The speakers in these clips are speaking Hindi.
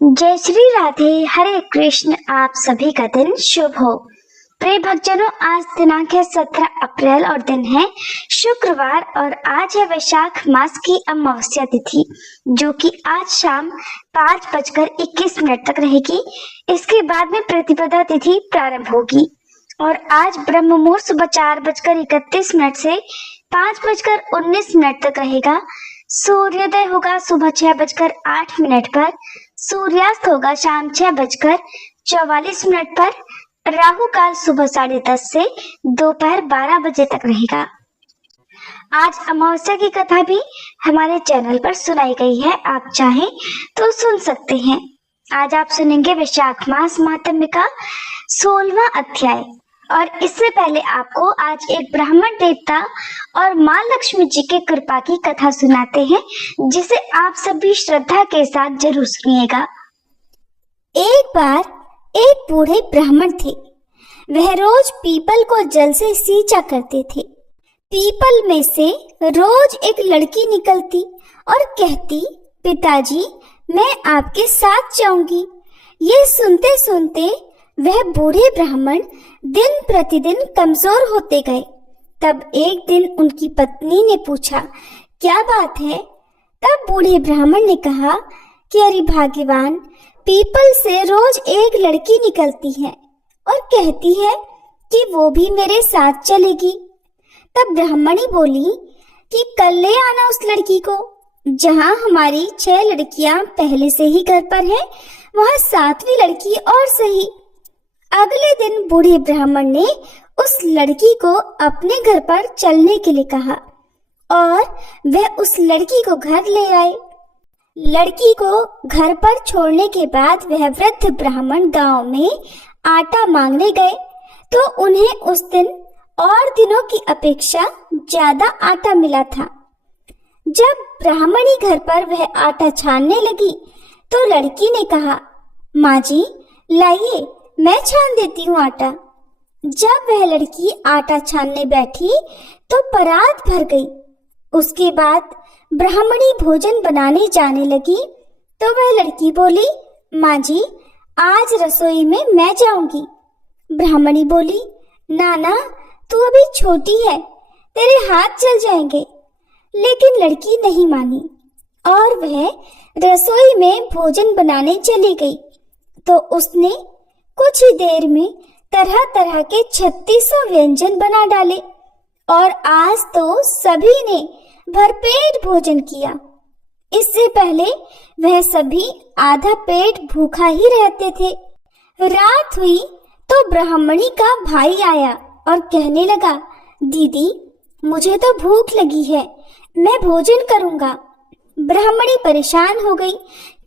जय श्री राधे, हरे कृष्ण। आप सभी का दिन शुभ हो। प्रिय भक्तजनों, आज दिनांक है 17 अप्रैल और दिन है शुक्रवार और आज है वैशाख मास की अमावस्या तिथि, जो कि आज शाम 5:21 तक रहेगी। इसके बाद में प्रतिपदा तिथि प्रारंभ होगी और आज ब्रह्म मुहूर्त सुबह 4:31 से 5:19 तक रहेगा। सूर्योदय होगा सुबह 6:08 पर, सूर्यास्त होगा शाम 6:44 पर, राहु काल सुबह 10:30 से दोपहर 12 बजे तक रहेगा। आज अमावस्या की कथा भी हमारे चैनल पर सुनाई गई है, आप चाहें तो सुन सकते हैं। आज आप सुनेंगे वैशाख मास महात्म्य का 16वां अध्याय। और इससे पहले आपको आज एक ब्राह्मण देवता और माँ लक्ष्मी जी के कृपा की कथा सुनाते हैं, जिसे आप सभी श्रद्धा के साथ जरूर सुनिएगा। एक बार एक बूढ़े ब्राह्मण थे। वह रोज पीपल को जल से सींचा करते थे। पीपल में से रोज एक लड़की निकलती और कहती, पिताजी मैं आपके साथ जाऊंगी। ये सुनते सुनते वह बूढ़े ब्राह्मण दिन प्रतिदिन कमजोर होते गए। तब एक दिन उनकी पत्नी ने पूछा, क्या बात है? तब बूढ़े ब्राह्मण ने कहा कि अरे भाग्यवान, पीपल से रोज एक लड़की निकलती है और कहती है कि वो भी मेरे साथ चलेगी। तब ब्राह्मणी बोली कि कल ले आना उस लड़की को। जहाँ हमारी 6 लड़कियां पहले से ही घर पर हैं, वहाँ 7वीं लड़की और सही। अगले दिन बूढ़े ब्राह्मण ने उस लड़की को अपने घर पर चलने के लिए कहा और वह उस लड़की को घर ले आए। लड़की को घर पर छोड़ने के बाद वह वृद्ध ब्राह्मण गांव में आटा मांगने गए तो उन्हें उस दिन और दिनों की अपेक्षा ज्यादा आटा मिला था। जब ब्राह्मणी घर पर वह आटा छानने लगी तो लड़की ने कहा, माँ जी लाइए, मैं छान देती हूँ आटा। जब वह लड़की आटा छानने बैठी तो परात भर गई। उसके बाद ब्राह्मणी भोजन बनाने जाने लगी तो वह लड़की बोली, माँ जी आज रसोई में मैं जाऊंगी। ब्राह्मणी बोली, ना तू अभी छोटी है, तेरे हाथ जल जाएंगे। लेकिन लड़की नहीं मानी और वह रसोई में भोजन बनाने चली गई तो उसने कुछ ही देर में तरह तरह के 3600 व्यंजन बना डाले और आज तो सभी ने भरपेट भोजन किया। इससे पहले वह सभी आधा पेट भूखा ही रहते थे। रात हुई तो ब्राह्मणी का भाई आया और कहने लगा, दीदी मुझे तो भूख लगी है, मैं भोजन करूंगा। ब्राह्मणी परेशान हो गई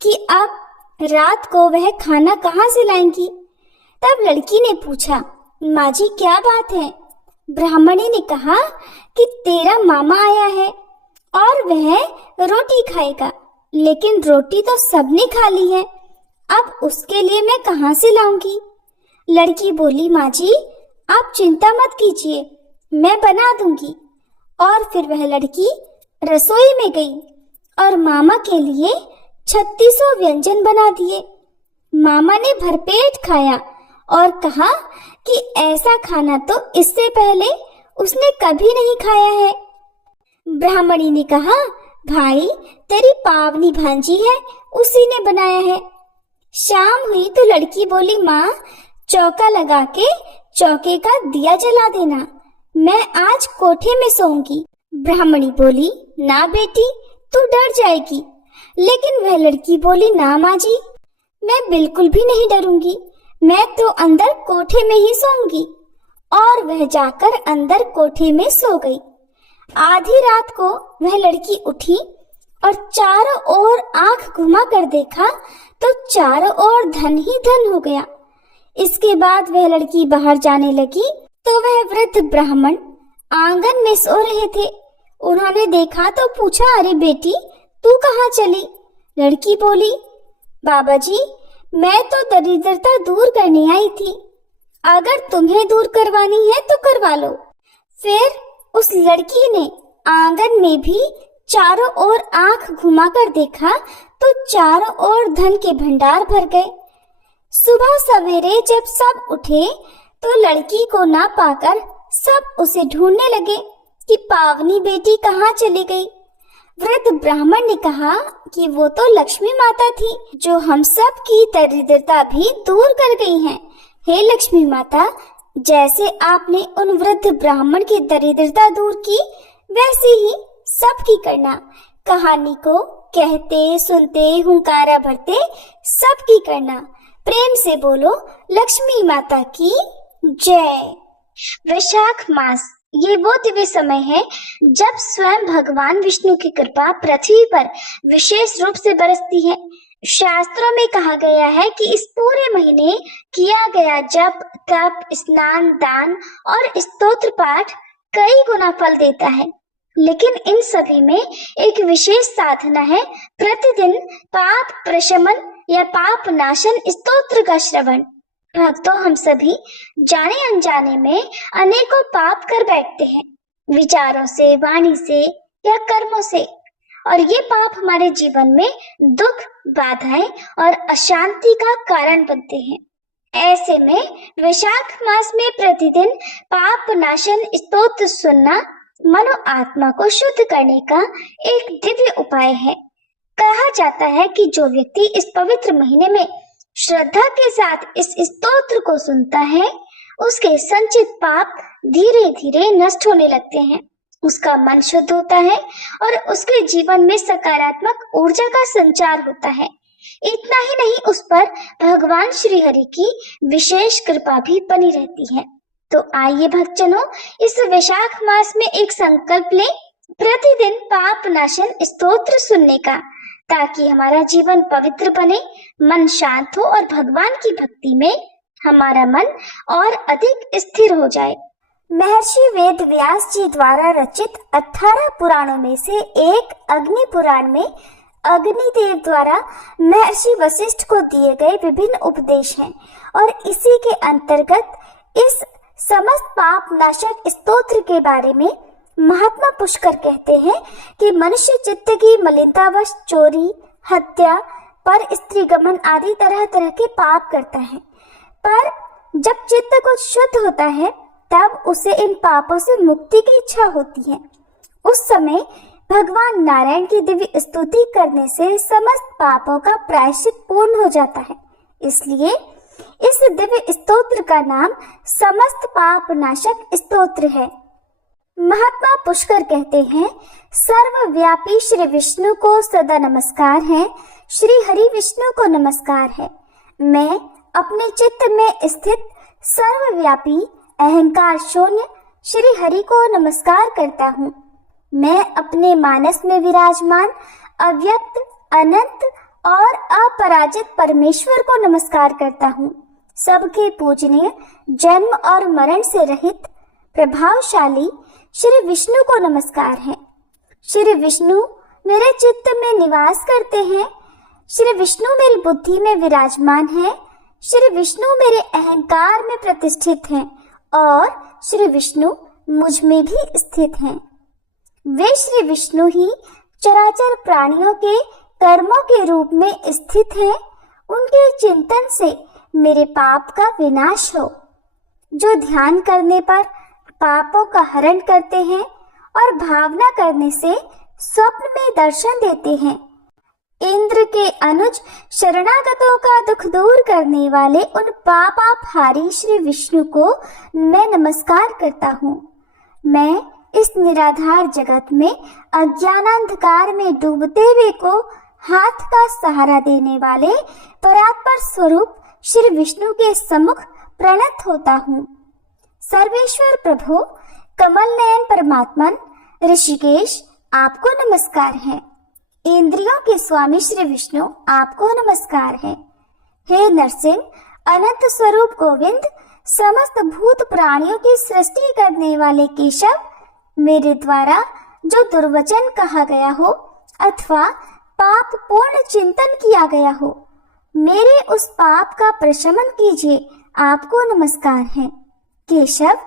कि अब रात को वह खाना कहाँ से लाएंगी। तब लड़की ने पूछा, माँ जी क्या बात है? ब्राह्मणी ने कहा कि तेरा मामा आया है और वह रोटी खाएगा, लेकिन रोटी तो सबने खा ली है, अब उसके लिए मैं कहाँ से लाऊंगी? लड़की बोली, माँ जी आप चिंता मत कीजिए, मैं बना दूंगी। और फिर वह लड़की रसोई में गई और मामा के लिए 3600 व्यंजन बना दिए। मामा ने भरपेट खाया और कहा कि ऐसा खाना तो इससे पहले उसने कभी नहीं खाया है। ब्राह्मणी ने कहा, भाई तेरी पावनी भांजी है, उसी ने बनाया है। शाम हुई तो लड़की बोली, माँ चौका लगा के चौके का दिया जला देना, मैं आज कोठे में सोऊंगी। ब्राह्मणी बोली, ना बेटी तू डर जाएगी। लेकिन वह लड़की बोली, ना माँ जी मैं बिल्कुल भी नहीं डरूंगी, मैं तो अंदर कोठे में ही सोऊंगी। और वह जाकर अंदर कोठे में सो गई। आधी रात को वह लड़की उठी और चारों ओर आंख घुमा कर देखा तो चारों ओर धन ही धन हो गया। इसके बाद वह लड़की बाहर जाने लगी तो वह वृद्ध ब्राह्मण आंगन में सो रहे थे। उन्होंने देखा तो पूछा, अरे बेटी तू कहाँ चली? लड़की बोली, बाबा जी मैं तो दरिद्रता दूर करने आई थी, अगर तुम्हें दूर करवानी है तो करवा लो। फिर उस लड़की ने आंगन में भी चारों ओर आंख घुमाकर देखा तो चारों ओर धन के भंडार भर गए। सुबह सवेरे जब सब उठे तो लड़की को ना पाकर सब उसे ढूंढने लगे कि पावनी बेटी कहाँ चली गई। वृद्ध ब्राह्मण ने कहा कि वो तो लक्ष्मी माता थी जो हम सब की दरिद्रता भी दूर कर गई हैं। हे लक्ष्मी माता, जैसे आपने उन वृद्ध ब्राह्मण की दरिद्रता दूर की वैसे ही सबकी करना। कहानी को कहते सुनते हुंकारा भरते सबकी करना। प्रेम से बोलो लक्ष्मी माता की जय। वैशाख मास ये वो दिव्य समय है जब स्वयं भगवान विष्णु की कृपा पृथ्वी पर विशेष रूप से बरसती है। शास्त्रों में कहा गया है कि इस पूरे महीने किया गया जप, तप, स्नान, दान और स्तोत्र पाठ कई गुना फल देता है। लेकिन इन सभी में एक विशेष साधना है, प्रतिदिन पाप प्रशमन या पाप नाशन स्तोत्र का श्रवण। भक्तों, हम सभी जाने अनजाने में अनेकों पाप कर बैठते हैं, विचारों से, वाणी से या कर्मों से, और ये पाप हमारे जीवन में दुख, बाधाएं और अशांति का कारण बनते हैं। ऐसे में वैशाख मास में प्रतिदिन पाप नाशन स्तोत्र सुनना मनो आत्मा को शुद्ध करने का एक दिव्य उपाय है। कहा जाता है कि जो व्यक्ति इस पवित्र महीने में श्रद्धा के साथ इस स्तोत्र को सुनता है, उसके संचित पाप धीरे धीरे नष्ट होने लगते हैं, उसका मन शुद्ध होता है और उसके जीवन में सकारात्मक ऊर्जा का संचार होता है। इतना ही नहीं, उस पर भगवान श्री हरि की विशेष कृपा भी बनी रहती है। तो आइए भक्तजनों, इस वैशाख मास में एक संकल्प लें, प्रतिदिन पाप नाशन स्तोत्र सुनने का, ताकि हमारा जीवन पवित्र बने, मन शांत हो और भगवान की भक्ति में हमारा मन और अधिक स्थिर हो जाए। महर्षि वेद व्यास जी द्वारा रचित 18 पुराणों में से एक अग्नि पुराण में अग्निदेव द्वारा महर्षि वशिष्ठ को दिए गए विभिन्न उपदेश हैं और इसी के अंतर्गत इस समस्त पाप नाशक स्तोत्र के बारे में महात्मा पुष्कर कहते हैं कि मनुष्य चित्त की मलिनतावश चोरी, हत्या, पर स्त्री गमन आदि तरह तरह के पाप करता है, पर जब चित्त कुछ शुद्ध होता है तब उसे इन पापों से मुक्ति की इच्छा होती है। उस समय भगवान नारायण की दिव्य स्तुति करने से समस्त पापों का प्रायश्चित पूर्ण हो जाता है। इसलिए इस दिव्य स्तोत्र का नाम समस्त पाप नाशक स्तोत्र है। महात्मा पुष्कर कहते हैं, सर्वव्यापी श्री विष्णु को सदा नमस्कार है, श्री हरि विष्णु को नमस्कार है। मैं अपने चित्त में स्थित सर्वव्यापी अहंकार शून्य श्री हरि को नमस्कार करता हूँ। मैं अपने मानस में विराजमान अव्यक्त, अनंत और अपराजित परमेश्वर को नमस्कार करता हूँ। सबके पूजनीय, जन्म और मरण से रहित, प्रभावशाली श्री विष्णु को नमस्कार है। श्री विष्णु मेरे चित्त में निवास करते हैं। श्री विष्णु मेरी बुद्धि में विराजमान है। श्री विष्णु मेरे अहंकार में प्रतिष्ठित हैं और श्री विष्णु मुझ में भी स्थित हैं। वे श्री विष्णु ही चराचर प्राणियों के कर्मों के रूप में स्थित हैं। उनके चिंतन से मेरे पाप का विनाश हो। जो ध्यान करने पर पापों का हरण करते हैं और भावना करने से स्वप्न में दर्शन देते हैं। इंद्र के अनुज शरणागतों का दुख दूर करने वाले उन पापापहारी श्री विष्णु को मैं नमस्कार करता हूँ। मैं इस निराधार जगत में अज्ञानांधकार में डूबते हुए को हाथ का सहारा देने वाले परात्पर स्वरूप श्री विष्णु के सम्मुख प्रणत होता हूँ। सर्वेश्वर प्रभु, कमल नयन परमात्मन ऋषिकेश, आपको नमस्कार है। इंद्रियों के स्वामी श्री विष्णु, आपको नमस्कार है। हे नरसिंह, अनंत स्वरूप गोविंद, समस्त भूत प्राणियों की सृष्टि करने वाले केशव, मेरे द्वारा जो दुर्वचन कहा गया हो अथवा पाप पूर्ण चिंतन किया गया हो, मेरे उस पाप का प्रशमन कीजिए, आपको नमस्कार है। केशव,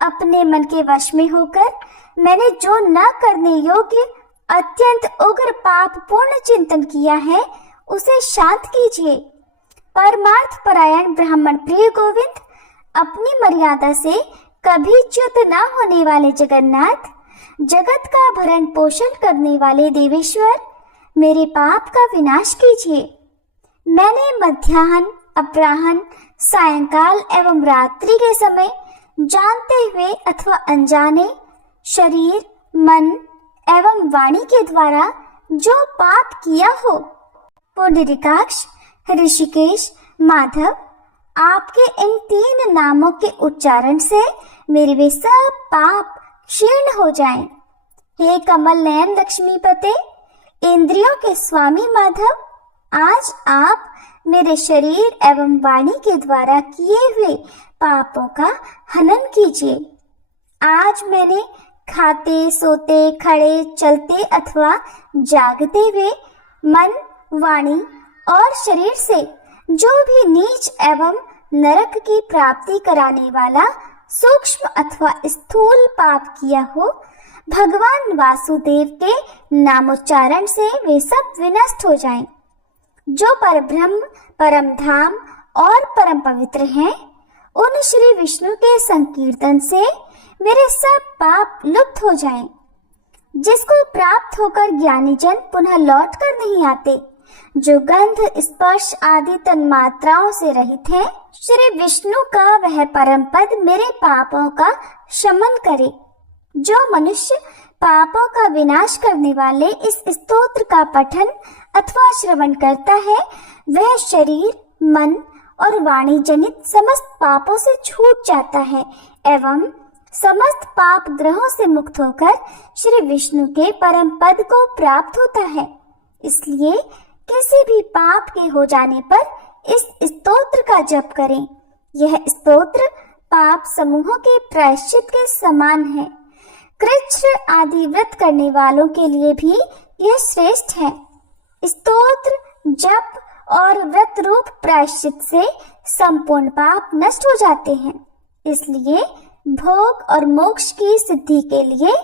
अपने मन के वश में होकर मैंने जो न करने योग्य अत्यंत उग्र पाप पूर्ण चिंतन किया है उसे शांत कीजिए। परमार्थ परायण ब्राह्मण प्रिय गोविंद, अपनी मर्यादा से कभी च्युत न होने वाले जगन्नाथ, जगत का भरण पोषण करने वाले देवेश्वर, मेरे पाप का विनाश कीजिए। मैंने मध्याह्न, अपराह्न, सायंकाल एवं रात्रि के समय जानते हुए अथवा अनजाने शरीर, मन एवं वाणी के द्वारा जो पाप किया हो, पुंडरीकाक्ष, ऋषिकेश, माधव, आपके इन 3 नामों के उच्चारण से मेरे वे सब पाप क्षीण हो जाएं। हे कमल नयन लक्ष्मीपते, इंद्रियों के स्वामी माधव, आज आप मेरे शरीर एवं वाणी के द्वारा किए हुए पापों का हनन कीजिए। आज मैंने खाते, सोते, खड़े, चलते अथवा जागते हुए मन, वाणी और शरीर से जो भी नीच एवं नरक की प्राप्ति कराने वाला सूक्ष्म अथवा स्थूल पाप किया हो, भगवान वासुदेव के नामोच्चारण से वे सब विनष्ट हो जाएं। जो परब्रह्म, परम धाम और परम पवित्र हैं, उन श्री विष्णु के संकीर्तन से मेरे सब पाप लुप्त हो जाएं। जिसको प्राप्त होकर ज्ञानी जन पुनः लौट कर नहीं आते, जो गंध, स्पर्श आदि तन्मात्राओं से रहित है, श्री विष्णु का वह परम पद मेरे पापों का शमन करे। जो मनुष्य पापों का विनाश करने वाले इस स्तोत्र का पठन अथवा श्रवण करता है, वह शरीर, मन और वाणी जनित समस्त पापों से छूट जाता है एवं समस्त पाप ग्रहों से मुक्त होकर श्री विष्णु के परम पद को प्राप्त होता है। इसलिए किसी भी पाप के हो जाने पर इस स्तोत्र का जप करें। यह स्तोत्र पाप समूहों के प्रायश्चित के समान है। कृच्छ्र आदि व्रत करने वालों के लिए भी यह श्रेष्ठ है। स्तोत्र, जप और व्रत रूप प्रायश्चित से संपूर्ण पाप नष्ट हो जाते हैं। इसलिए भोग और मोक्ष की सिद्धि के लिए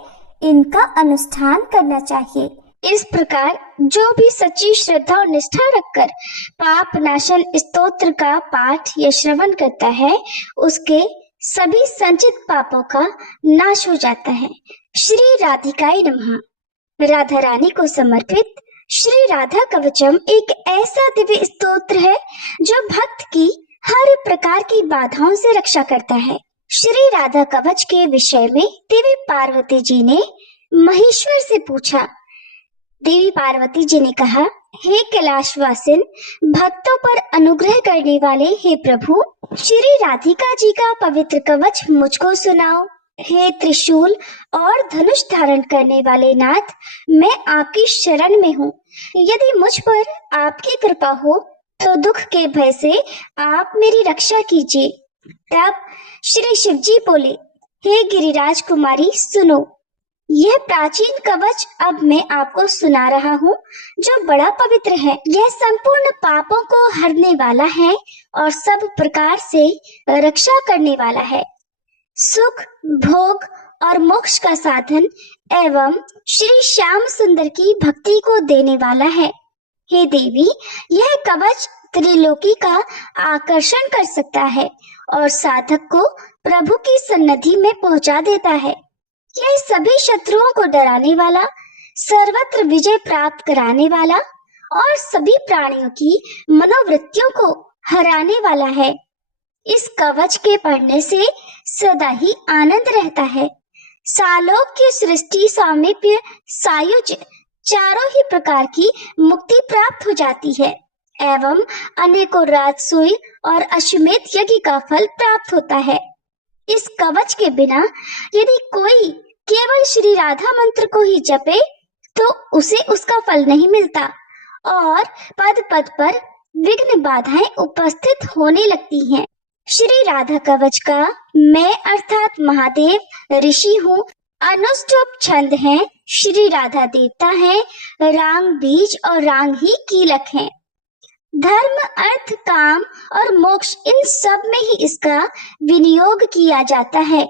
इनका अनुष्ठान करना चाहिए। इस प्रकार जो भी सच्ची श्रद्धा और निष्ठा रखकर पाप नाशन स्तोत्र का पाठ या श्रवण करता है, उसके सभी संचित पापों का नाश हो जाता है। श्री राधिकाय नमः। राधा रानी को समर्पित श्री राधा कवचम एक ऐसा दिव्य स्तोत्र है जो भक्त की हर प्रकार की बाधाओं से रक्षा करता है। श्री राधा कवच के विषय में देवी पार्वती जी ने महेश्वर से पूछा। देवी पार्वती जी ने कहा, हे कैलाशवासिन, भक्तों पर अनुग्रह करने वाले हे प्रभु, श्री राधिका जी का पवित्र कवच मुझको सुनाओ। हे त्रिशूल और धनुष धारण करने वाले नाथ, मैं आपकी शरण में हूँ। यदि मुझ पर आपकी कृपा हो तो दुख के भय से आप मेरी रक्षा कीजिए। तब श्री शिव जी बोले, हे गिरिराज कुमारी, सुनो। यह प्राचीन कवच अब मैं आपको सुना रहा हूँ, जो बड़ा पवित्र है। यह संपूर्ण पापों को हरने वाला है और सब प्रकार से रक्षा करने वाला है। सुख, भोग और मोक्ष का साधन एवं श्री श्याम सुंदर की भक्ति को देने वाला है। हे देवी, यह कवच त्रिलोकी का आकर्षण कर सकता है और साधक को प्रभु की सन्निधि में पहुंचा देता है। यह सभी शत्रुओं को डराने वाला, सर्वत्र विजय प्राप्त कराने वाला और सभी प्राणियों की मनोवृत्तियों को हराने वाला है। इस कवच के पढ़ने से सदा ही आनंद रहता है। सालोक्य, सृष्टि, सामीप्य, सायुज्य चारों ही प्रकार की मुक्ति प्राप्त हो जाती है एवं अनेकों राजसूय और अश्वमेध यज्ञ का फल प्राप्त होता है। इस कवच के बिना यदि कोई केवल श्री राधा मंत्र को ही जपे तो उसे उसका फल नहीं मिलता और पद पद पर विघ्न बाधाएं उपस्थित होने लगती हैं। श्री राधा कवच का मैं अर्थात महादेव ऋषि हूँ। अनुष्टुप छंद है, श्री राधा देवता है, रांग बीज और रांग ही कीलक है। धर्म, अर्थ, काम और मोक्ष इन सब में ही इसका विनियोग किया जाता है।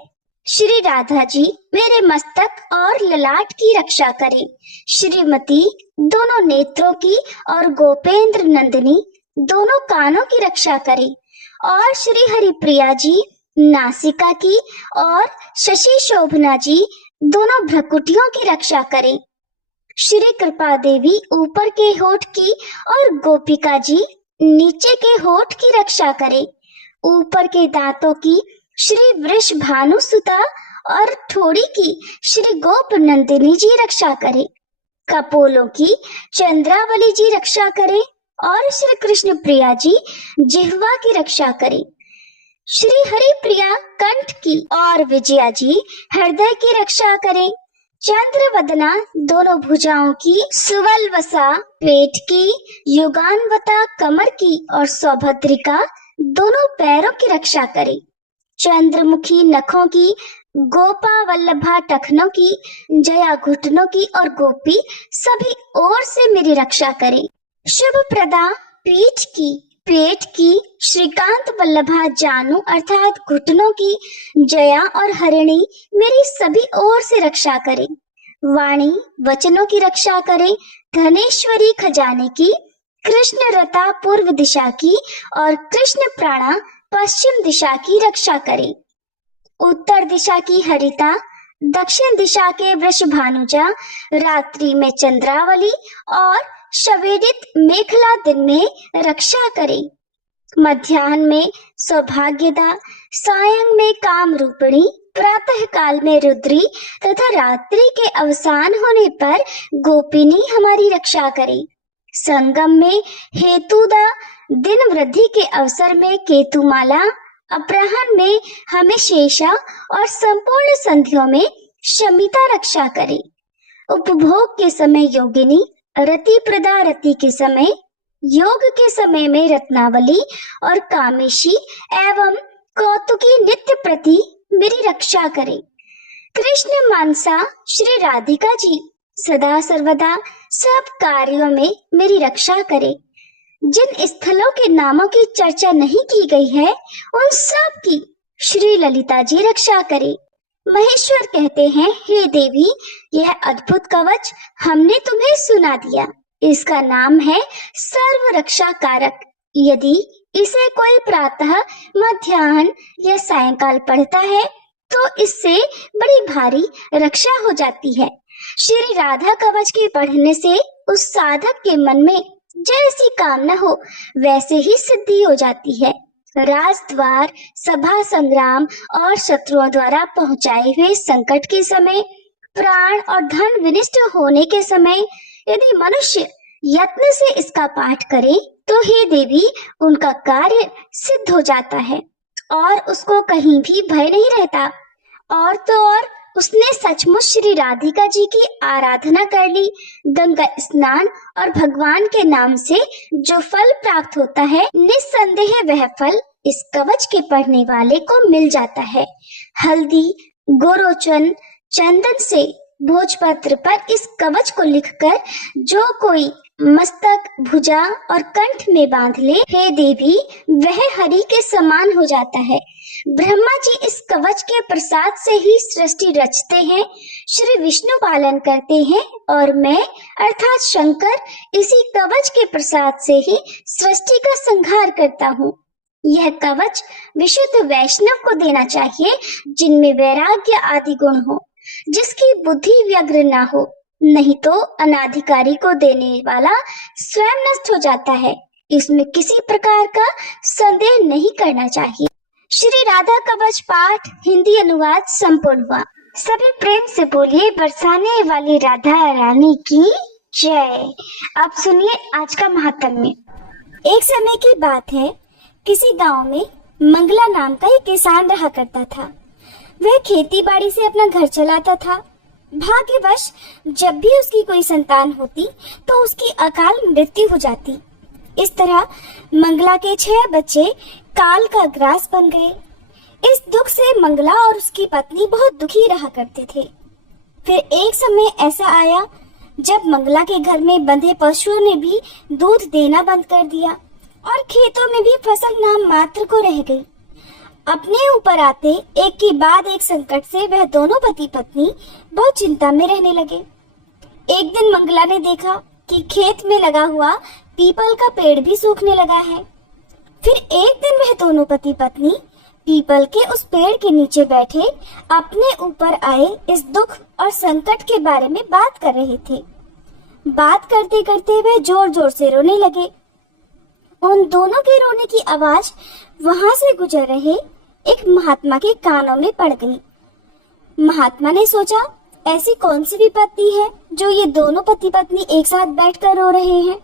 श्री राधा जी मेरे मस्तक और ललाट की रक्षा करें। श्रीमती दोनों नेत्रों की और गोपेंद्र नंदिनी दोनों कानों की रक्षा करें। और श्री हरिप्रिया जी नासिका की और शशि शोभना जी दोनों भ्रुकुटियों की रक्षा करें। श्री कृपा देवी ऊपर के होठ की और गोपिका जी नीचे के होठ की रक्षा करें। ऊपर के दांतों की श्री वृष भानुसुता और ठोड़ी की श्री गोप नंदिनी जी रक्षा करें। कपोलों की चंद्रावली जी रक्षा करें और श्री कृष्ण प्रिया जी जिह्वा की रक्षा करें। श्री हरि प्रिया कंठ की और विजया जी हृदय की रक्षा करें। चंद्रवदना दोनों भुजाओं की, सुवल्वसा पेट की, युगान्वता कमर की और सौभद्रिका दोनों पैरों की रक्षा करें। चंद्रमुखी नखों की, गोपा वल्लभा टखनों की, जया घुटनों की और गोपी सभी ओर से मेरी रक्षा करें। शुभ प्रदा पीठ की, पेट की, श्रीकांत वल्लभा जानू अर्थात घुटनों की, जया और हरिणी मेरी सभी ओर से रक्षा करें। वाणी वचनों की रक्षा करें। धनेश्वरी खजाने की, कृष्ण रता पूर्व दिशा की और कृष्ण प्राणा पश्चिम दिशा की रक्षा करें। उत्तर दिशा की हरिता, दक्षिण दिशा के वृषभानुजा, रात्रि में चंद्रावली और शवेदित मेखला दिन में रक्षा करें। मध्याह्न में सौभाग्यदा, सायं में काम रूपिणी, प्रातः काल में रुद्री तथा रात्रि के अवसान होने पर गोपिनी हमारी रक्षा करें। संगम में हेतुदा, दिन वृद्धि के अवसर में केतुमाला, अपराह्न में हमेशेषा और संपूर्ण संध्यों में शमिता रक्षा करें। उपभोग के समय योगिनी, रति प्रदा रति के समय, योग के समय में रत्नावली और कामेशी एवं कौतुकी नित्य प्रति मेरी रक्षा करें। कृष्ण मानसा श्री राधिका जी सदा सर्वदा सब कार्यों में मेरी रक्षा करें। जिन स्थलों के नामों की चर्चा नहीं की गई है उन सब की श्री ललिता जी रक्षा करें। महेश्वर कहते हैं, हे देवी, यह अद्भुत कवच हमने तुम्हें सुना दिया। इसका नाम है सर्व रक्षा कारक। यदि इसे कोई प्रातः, मध्याह्न या सायंकाल पढ़ता है तो इससे बड़ी भारी रक्षा हो जाती है। श्री राधा कवच के पढ़ने से उस साधक के मन में जैसी कामना हो वैसे ही सिद्धि हो जाती है। राजद्वार, सभा संग्राम और शत्रुओं द्वारा पहुंचाए हुए संकट के समय, प्राण और धन विनिष्ट होने के समय यदि मनुष्य यत्न से इसका पाठ करे तो हे देवी उनका कार्य सिद्ध हो जाता है और उसको कहीं भी भय नहीं रहता। और तो और उसने सचमुच श्री राधिका जी की आराधना कर ली। गंगा स्नान और भगवान के नाम से जो फल प्राप्त होता है, निस्संदेह वह फल इस कवच के पढ़ने वाले को मिल जाता है। हल्दी, गोरोचन, चंदन से भोजपत्र पर इस कवच को लिखकर जो कोई मस्तक, भुजा और कंठ में बांध ले, हे देवी, वह हरि के समान हो जाता है। ब्रह्मा जी इस कवच के प्रसाद से ही सृष्टि रचते हैं, श्री विष्णु पालन करते हैं और मैं अर्थात शंकर इसी कवच के प्रसाद से ही सृष्टि का संहार करता हूँ। यह कवच विशुद्ध वैष्णव को देना चाहिए जिनमें वैराग्य आदि गुण हो, जिसकी बुद्धि व्यग्र ना हो, नहीं तो अनाधिकारी को देने वाला स्वयं नष्ट हो जाता है। इसमें किसी प्रकार का संदेह नहीं करना चाहिए। श्री राधा कवच पाठ हिंदी अनुवाद संपूर्ण हुआ। सभी प्रेम से बोलिए बरसाने वाली राधा रानी की जय। अब सुनिए आज का महात्म्य। एक समय की बात है, किसी गांव में मंगला नाम का एक किसान रहा करता था। वह खेती बाड़ी से अपना घर चलाता था। भाग्यवश जब भी उसकी कोई संतान होती तो उसकी अकाल मृत्यु हो जाती। इस तरह मंगला के 6 बच्चे काल का ग्रास बन गए। इस दुख से मंगला और उसकी पत्नी बहुत दुखी रहा करते थे। फिर एक समय ऐसा आया जब मंगला के घर में बंधे पशुओं ने भी दूध देना बंद कर दिया और खेतों में भी फसल नाम मात्र को रह गई। अपने ऊपर आते एक के बाद एक संकट से वह दोनों पति पत्नी बहुत चिंता में रहने लगे। एक दिन मंगला ने देखा कि खेत में लगा हुआ पीपल का पेड़ भी सूखने लगा है। फिर एक दिन वह दोनों पति पत्नी पीपल के उस पेड़ के नीचे बैठे अपने ऊपर आए इस दुख और संकट के बारे में बात कर रहे थे। बात करते करते वह जोर जोर से रोने लगे। उन दोनों के रोने की आवाज वहां से गुजर रहे एक महात्मा के कानों में पड़ गई। महात्मा ने सोचा, ऐसी कौन सी विपत्ति है जो ये दोनों पति पत्नी एक साथ बैठकर रो रहे हैं।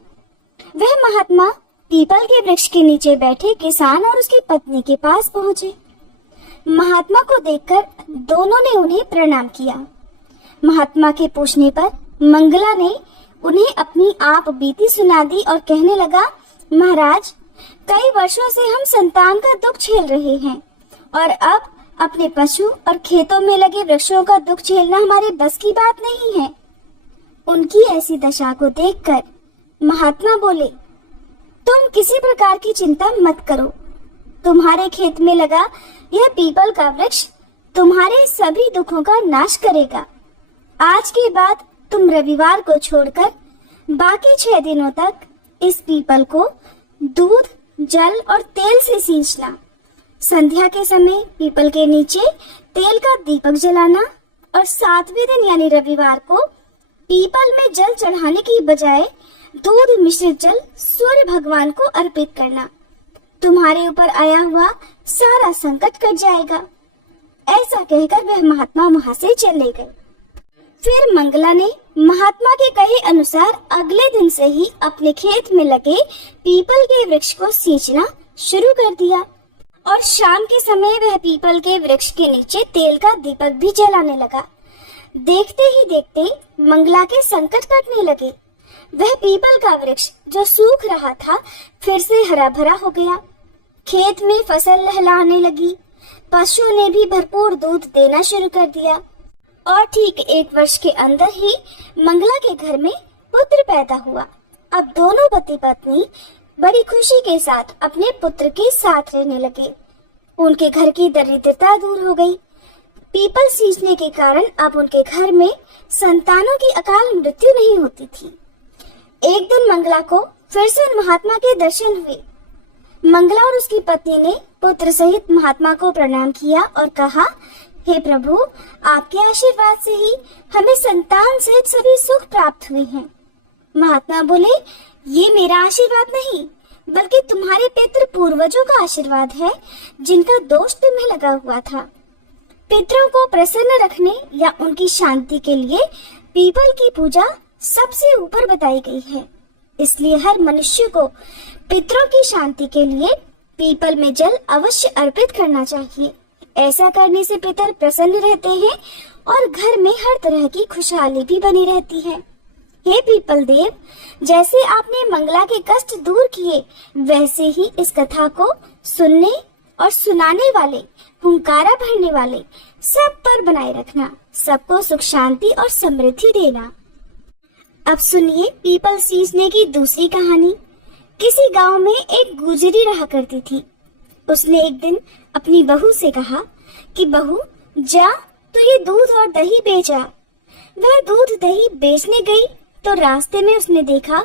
वह महात्मा पीपल के वृक्ष के नीचे बैठे किसान और उसकी पत्नी के पास पहुंचे। महात्मा को देखकर दोनों ने उन्हें प्रणाम किया। महात्मा के पूछने पर मंगला ने उन्हें अपनी आप बीती सुना दी और कहने लगा, महाराज, कई वर्षों से हम संतान का दुख झेल रहे हैं और अब अपने पशु और खेतों में लगे वृक्षों का दुख झेलना हमारे बस की बात नहीं है। उनकी ऐसी दशा को देखकर महात्मा बोले, तुम किसी प्रकार की चिंता मत करो। तुम्हारे खेत में लगा यह पीपल का वृक्ष तुम्हारे सभी दुखों का नाश करेगा। आज के बाद तुम रविवार को छोड़कर बाकी 6 दिनों तक इस पीपल को दूध, जल और तेल से सींचना। संध्या के समय पीपल के नीचे तेल का दीपक जलाना और 7वें दिन यानी रविवार को पीपल में जल चढ़ाने की बजाय दूध मिश्रित जल सूर्य भगवान को अर्पित करना। तुम्हारे ऊपर आया हुआ सारा संकट कट जाएगा। ऐसा कहकर वह महात्मा वहां से चले गए। फिर मंगला ने महात्मा के कहे अनुसार अगले दिन से ही अपने खेत में लगे पीपल के वृक्ष को सींचना शुरू कर दिया और शाम के समय वह पीपल के वृक्ष के नीचे तेल का दीपक भी जलाने लगा। देखते ही देखते मंगला के संकट कटने लगे। वह पीपल का वृक्ष जो सूख रहा था फिर से हरा भरा हो गया। खेत में फसल लहलाने लगी। पशुओं ने भी भरपूर दूध देना शुरू कर दिया और ठीक 1 वर्ष के अंदर ही मंगला के घर में पुत्र पैदा हुआ। अब दोनों पति पत्नी बड़ी खुशी के साथ अपने पुत्र के साथ रहने लगे। उनके घर की दरिद्रता दूर हो गई। पीपल सींचने के कारण अब उनके घर में संतानों की अकाल मृत्यु नहीं होती थी। एक दिन मंगला को फिर से महात्मा के दर्शन हुए। मंगला और उसकी पत्नी ने पुत्र सहित महात्मा को प्रणाम किया और कहा, हे प्रभु, आपके आशीर्वाद से ही हमें संतान सहित सभी सुख प्राप्त हुए हैं। महात्मा बोले, ये मेरा आशीर्वाद नहीं बल्कि तुम्हारे पितृ पूर्वजों का आशीर्वाद है जिनका दोष तुम्हें लगा हुआ था। पितरों को प्रसन्न रखने या उनकी शांति के लिए पीपल की पूजा सबसे ऊपर बताई गई है। इसलिए हर मनुष्य को पितरों की शांति के लिए पीपल में जल अवश्य अर्पित करना चाहिए। ऐसा करने से पितर प्रसन्न रहते हैं और घर में हर तरह की खुशहाली भी बनी रहती है। हे पीपल देव, जैसे आपने मंगला के कष्ट दूर किए वैसे ही इस कथा को सुनने और सुनाने वाले, हुंकारा भरने वाले सब पर बनाए रखना। सबको सुख शांति और समृद्धि देना। अब सुनिए पीपल सींचने की दूसरी कहानी। किसी गांव में एक गुजरी रहा करती थी। उसने एक दिन अपनी बहू से कहा कि बहू, जा तू ये दूध और दही बेच आ। वह दूध दही बेचने गई तो रास्ते में उसने देखा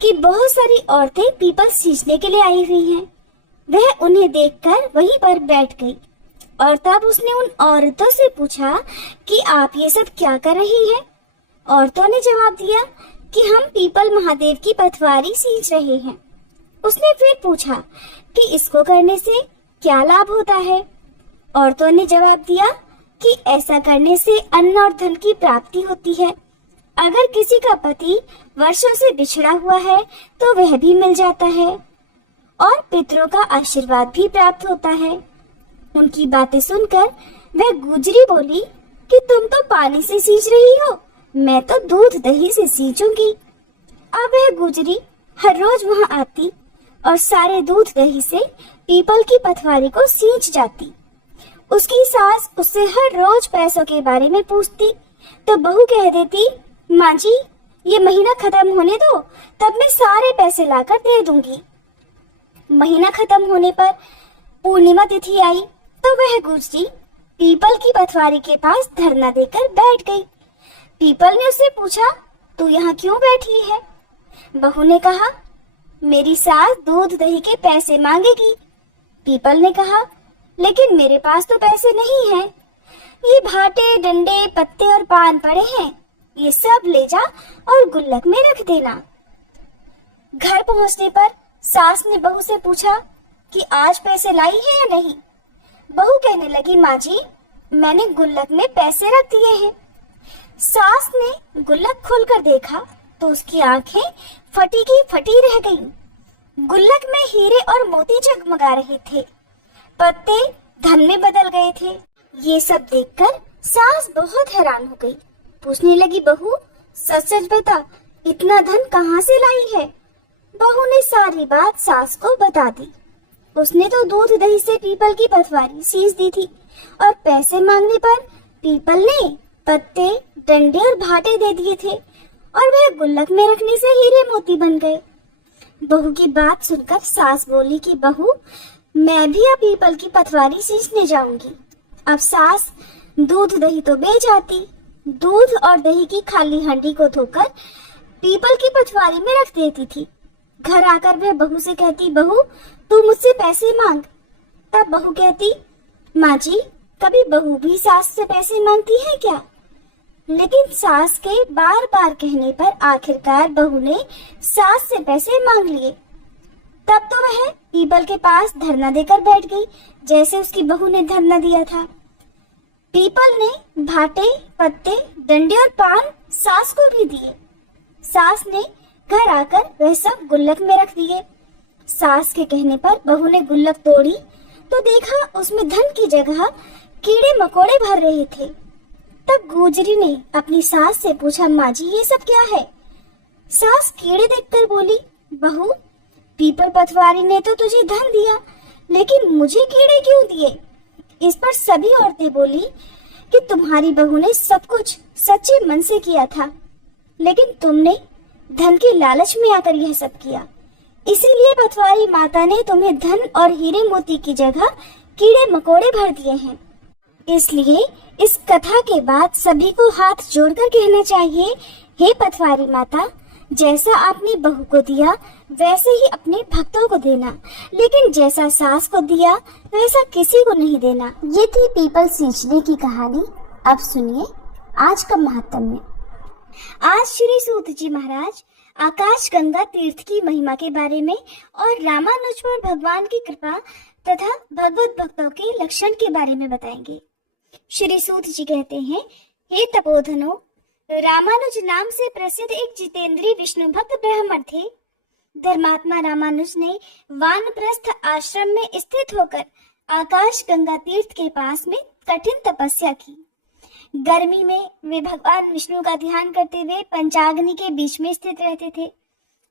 कि बहुत सारी औरतें पीपल सींचने के लिए आई हुई हैं। वह उन्हें देखकर वहीं पर बैठ गई और तब उसने उन औरतों से पूछा कि आप ये सब क्या कर रही हैं? औरतों ने जवाब दिया कि हम पीपल महादेव की पटवारी सींच रहे हैं। उसने फिर पूछा कि इसको करने से क्या लाभ होता है? औरतों ने जवाब दिया कि ऐसा करने से अन्न और धन की प्राप्ति होती है। अगर किसी का पति वर्षों से बिछड़ा हुआ है तो वह भी मिल जाता है और पितरों का आशीर्वाद भी प्राप्त होता है। उनकी बातें सुनकर वह गुजरी बोली कि तुम तो पानी से सींच रही हो, मैं तो दूध दही से सींचूंगी। अब वह गुजरी हर रोज वहां आती और सारे दूध दही से पीपल की पटवारी को सींच जाती। उसकी सास उससे हर रोज पैसों के बारे में पूछती तो बहू कह देती, माँ जी, ये महीना खत्म होने दो, तब मैं सारे पैसे लाकर दे दूंगी। महीना खत्म होने पर पूर्णिमा तिथि आई तो वह गुजरी पीपल की पटवारी के पास धरना देकर बैठ गई। पीपल ने उससे पूछा, तू यहाँ क्यों बैठी है? बहू ने कहा, मेरी सास दूध दही के पैसे मांगेगी। पीपल ने कहा, लेकिन मेरे पास तो पैसे नहीं हैं। ये भाटे, डंडे, पत्ते और पान पड़े हैं, ये सब ले जा और गुल्लक में रख देना। घर पहुंचने पर सास ने बहू से पूछा कि आज पैसे लाई है या नहीं। बहू कहने लगी, माँ जी, मैंने गुल्लक में पैसे रख दिए हैं। सास ने गुल्लक खोलकर देखा तो उसकी आंखें फटी की फटी रह गईं। गुल्लक में हीरे और मोती जगमगा रहे थे, पत्ते धन में बदल गए थे। ये सब देखकर सास बहुत हैरान हो गई। पूछने लगी, बहू सच सच बता, इतना धन कहाँ से लाई है? बहू ने सारी बात सास को बता दी। उसने तो दूध दही से पीपल की पटवारी सींच दी थी और पैसे मांगने पर पीपल ने पत्ते, डंडे और भाटे दे दिए थे और वह गुल्लक में रखने से हीरे मोती बन गए। बहू की बात सुनकर सास बोली कि बहू, मैं भी अब पीपल की पटवारी सींचने जाऊंगी। अब सास दूध दही तो बेच आती, दूध और दही की खाली हांडी को धोकर पीपल की पटवारी में रख देती थी। घर आकर वह बहू से कहती, बहू तू मुझसे पैसे मांग। तब बहू कहती, माँ जी, कभी बहू भी सास से पैसे मांगती है क्या? लेकिन सास के बार बार कहने पर आखिरकार बहू ने सास से पैसे मांग लिए। तब तो वह पीपल के पास धरना देकर बैठ गई, जैसे उसकी बहू ने धरना दिया था। पीपल ने भाटे, पत्ते, डंडे और पान सास को भी दिए। सास ने घर आकर वह सब गुल्लक में रख दिए। सास के कहने पर बहू ने गुल्लक तोड़ी तो देखा उसमें धन की जगह कीड़े मकोड़े भर रहे थे। तब गुजरी ने अपनी सास से पूछा, माँ जी ये सब क्या है? सास कीड़े देखकर बोली, बहू पीपल पटवारी ने तो तुझे धन दिया, लेकिन मुझे कीड़े क्यों दिए? इस पर सभी औरतें बोली कि तुम्हारी बहू ने सब कुछ सच्चे मन से किया था, लेकिन तुमने धन के लालच में आकर यह सब किया, इसीलिए पटवारी माता ने तुम्हें धन और हीरे मोती की जगह कीड़े मकोड़े भर दिए हैं। इसलिए इस कथा के बाद सभी को हाथ जोड़कर कहना चाहिए, हे पटवारी माता, जैसा आपने बहू को दिया वैसे ही अपने भक्तों को देना, लेकिन जैसा सास को दिया वैसा किसी को नहीं देना। ये थी पीपल सींचने की कहानी। अब सुनिए आज का महात्म्य। आज श्री सूत जी महाराज आकाश गंगा तीर्थ की महिमा के बारे में और रामानुज पर भगवान की कृपा तथा भगवत भक्तों के लक्षण के बारे में बताएंगे। श्री सूत जी कहते हैं, हे तपोधनो, रामानुज नाम से प्रसिद्ध एक जितेंद्रीय विष्णु भक्त ब्राह्मण थे। धर्मात्मा रामानुज ने वानप्रस्थ आश्रम में स्थित होकर आकाश गंगा तीर्थ के पास में कठिन तपस्या की। गर्मी में वे भगवान विष्णु का ध्यान करते हुए पंचाग्नि के बीच में स्थित रहते थे।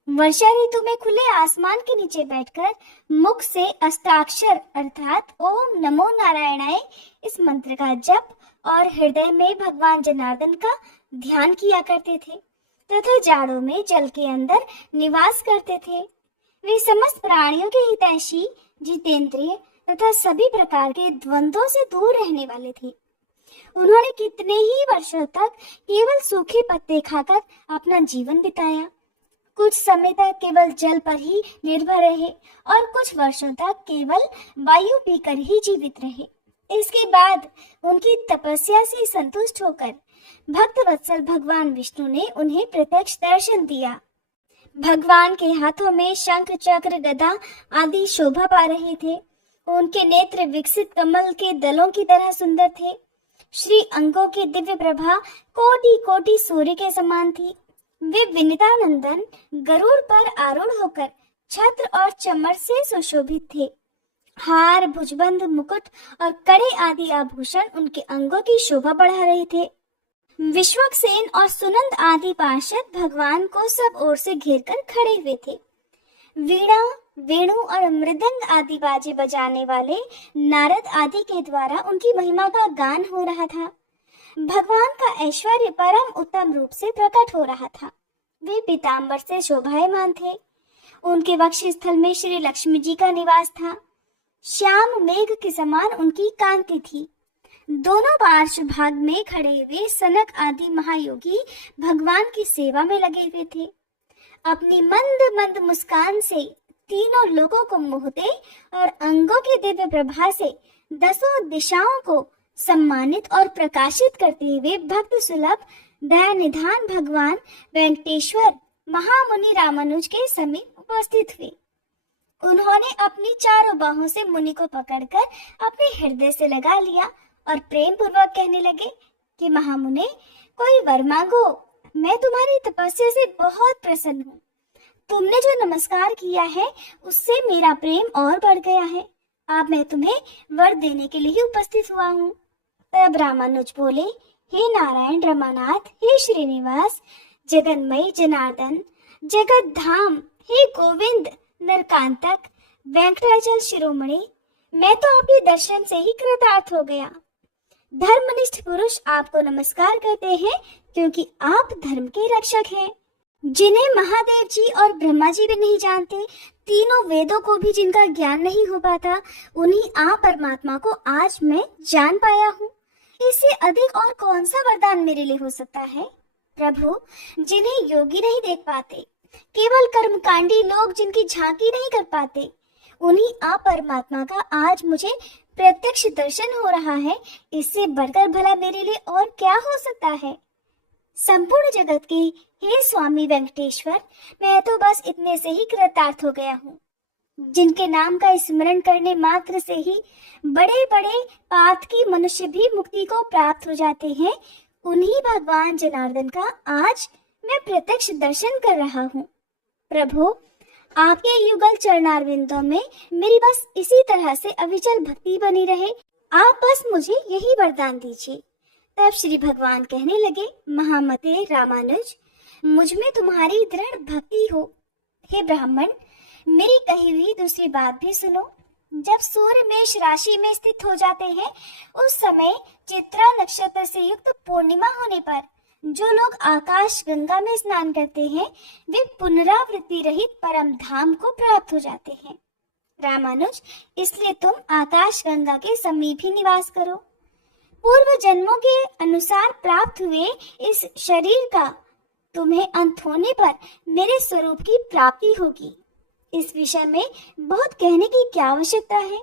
वर्षा ऋतु में खुले आसमान के नीचे बैठकर मुख से अष्टाक्षर अर्थात ओम नमो नारायणाय इस मंत्र का जप और हृदय में भगवान जनार्दन का ध्यान किया करते थे तथा जाड़ों में जल के अंदर निवास करते थे। वे समस्त प्राणियों के हितैषी, जितेंद्रिय तथा सभी प्रकार के द्वंद्वों से दूर रहने वाले थे। उन्होंने कितने ही वर्षों तक केवल सूखे पत्ते खाकर अपना जीवन बिताया। कुछ समय तक केवल जल पर ही निर्भर रहे और कुछ वर्षों तक केवल वायु पीकर ही जीवित रहे। इसके बाद उनकी तपस्या से संतुष्ट होकर भक्त वत्सल भगवान विष्णु ने उन्हें प्रत्यक्ष दर्शन दिया। भगवान के हाथों में शंख, चक्र, गदा आदि शोभा पा रहे थे। उनके नेत्र विकसित कमल के दलों की तरह सुंदर थे। श्री अंगों की दिव्य प्रभा कोटि कोटि सूर्य के समान थी। वे विनीतानंदन गरुड़ पर आरूढ़ होकर छत्र और चमर से सुशोभित थे। हार, भुजबंद, मुकुट और कड़े आदि आभूषण उनके अंगों की शोभा बढ़ा रहे थे। विश्वक्सेन और सुनंद आदि पार्षद भगवान को सब ओर से घेरकर खड़े हुए थे। वीणा, वेणु और मृदंग आदि बाजे बजाने वाले नारद आदि के द्वारा उनकी महिमा का गान हो रहा था। भगवान का ऐश्वर्य परम उत्तम रूप से प्रकट हो रहा था। वे पीतांबर से शोभायमान थे। उनके वक्षस्थल में श्री लक्ष्मी जी का निवास था। श्याम मेघ के समान उनकी कांति थी। दोनों पार्श्व भाग में खड़े हुए सनक आदि महायोगी भगवान की सेवा में लगे हुए थे। अपनी मंद मंद मुस्कान से तीनों लोगों को मोहते और अंगों की दिव्य प्रभा से दसों दिशाओं को सम्मानित और प्रकाशित करते हुए भक्त सुलभ दया निधान भगवान वेंकटेश्वर महामुनि रामानुज के समीप उपस्थित हुए। उन्होंने अपनी चारों बाहों से मुनि को पकड़कर अपने हृदय से लगा लिया और प्रेम पूर्वक कहने लगे कि महामुने, कोई वर मांगो, मैं तुम्हारी तपस्या से बहुत प्रसन्न हूँ। तुमने जो नमस्कार किया है उससे मेरा प्रेम और बढ़ गया है। अब मैं तुम्हें वर देने के लिए उपस्थित हुआ हूँ। तब रामानुज बोले, हे नारायण रमानाथ, हे श्रीनिवास, जगन्मयी जनार्दन, जगत धाम, हे गोविंद नरकांतक, वेंकटाचल शिरोमणि, मैं तो आपके दर्शन से ही कृतार्थ हो गया। धर्मनिष्ठ पुरुष आपको नमस्कार करते हैं क्योंकि आप धर्म के रक्षक हैं। जिन्हें महादेव जी और ब्रह्मा जी भी नहीं जानते, तीनों वेदों को भी जिनका ज्ञान नहीं हो पाता, उन्हीं आप परमात्मा को आज मैं जान पाया हूँ। इससे अधिक और कौन सा वरदान मेरे लिए हो सकता है? प्रभु, जिन्हें योगी नहीं देख पाते, केवल कर्मकांडी लोग जिनकी झांकी नहीं कर पाते, उन्हीं आप परमात्मा का आज मुझे प्रत्यक्ष दर्शन हो रहा है। इससे बढ़कर भला मेरे लिए और क्या हो सकता है? संपूर्ण जगत के हे स्वामी वेंकटेश्वर, मैं तो बस इतने से ही कृतार्थ हो गया हूँ। जिनके नाम का स्मरण करने मात्र से ही बड़े बड़े पातकी मनुष्य भी मुक्ति को प्राप्त हो जाते हैं, उन्हीं भगवान जनार्दन का आज मैं प्रत्यक्ष दर्शन कर रहा हूँ। प्रभु, आपके युगल चरणारविंदों में मेरी बस इसी तरह से अविचल भक्ति बनी रहे। आप बस मुझे यही वरदान दीजिए। तब श्री भगवान कहने लगे, महामते रामानुज, मुझ में तुम्हारी दृढ़ भक्ति हो। हे ब्राह्मण, मेरी कही हुई दूसरी बात भी सुनो। जब सूर्य मेष राशि में स्थित हो जाते हैं, उस समय चित्रा नक्षत्र से युक्त पूर्णिमा होने पर जो लोग आकाश गंगा में स्नान करते हैं, वे पुनरावृत्ति रहित परम धाम को प्राप्त हो जाते हैं। रामानुज, इसलिए तुम आकाश गंगा के समीप ही निवास करो। पूर्व जन्मों के अनुसार प्राप्त हुए इस शरीर का तुम्हें अंत होने पर मेरे स्वरूप की प्राप्ति होगी। इस विषय में बहुत कहने की क्या आवश्यकता है।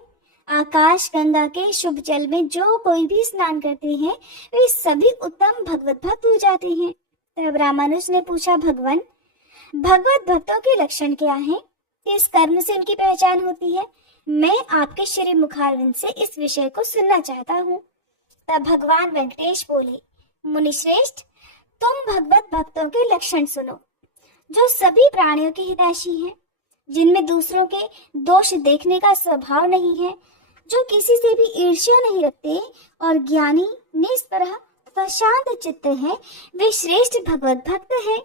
आकाश गंगा के शुभ जल में जो कोई भी स्नान करते हैं, वे सभी उत्तम भगवत भक्त हो जाते हैं। तब रामानुज ने पूछा, भगवान, भगवत भक्तों के लक्षण क्या हैं? किस कर्म से उनकी पहचान होती है? मैं आपके श्री मुखारविंद से इस विषय को सुनना चाहता हूँ। तब भगवान वेंकटेश बोले, मुनिश्रेष्ठ, तुम भगवत भक्तों के लक्षण सुनो। जो सभी प्राणियों के हितैषी हैं, जिनमें दूसरों के दोष देखने का स्वभाव नहीं है, जो किसी से भी ईर्ष्या नहीं रखते और ज्ञानी, निष्पराह तथा शांत चित्त है, वे श्रेष्ठ भगवत भक्त हैं।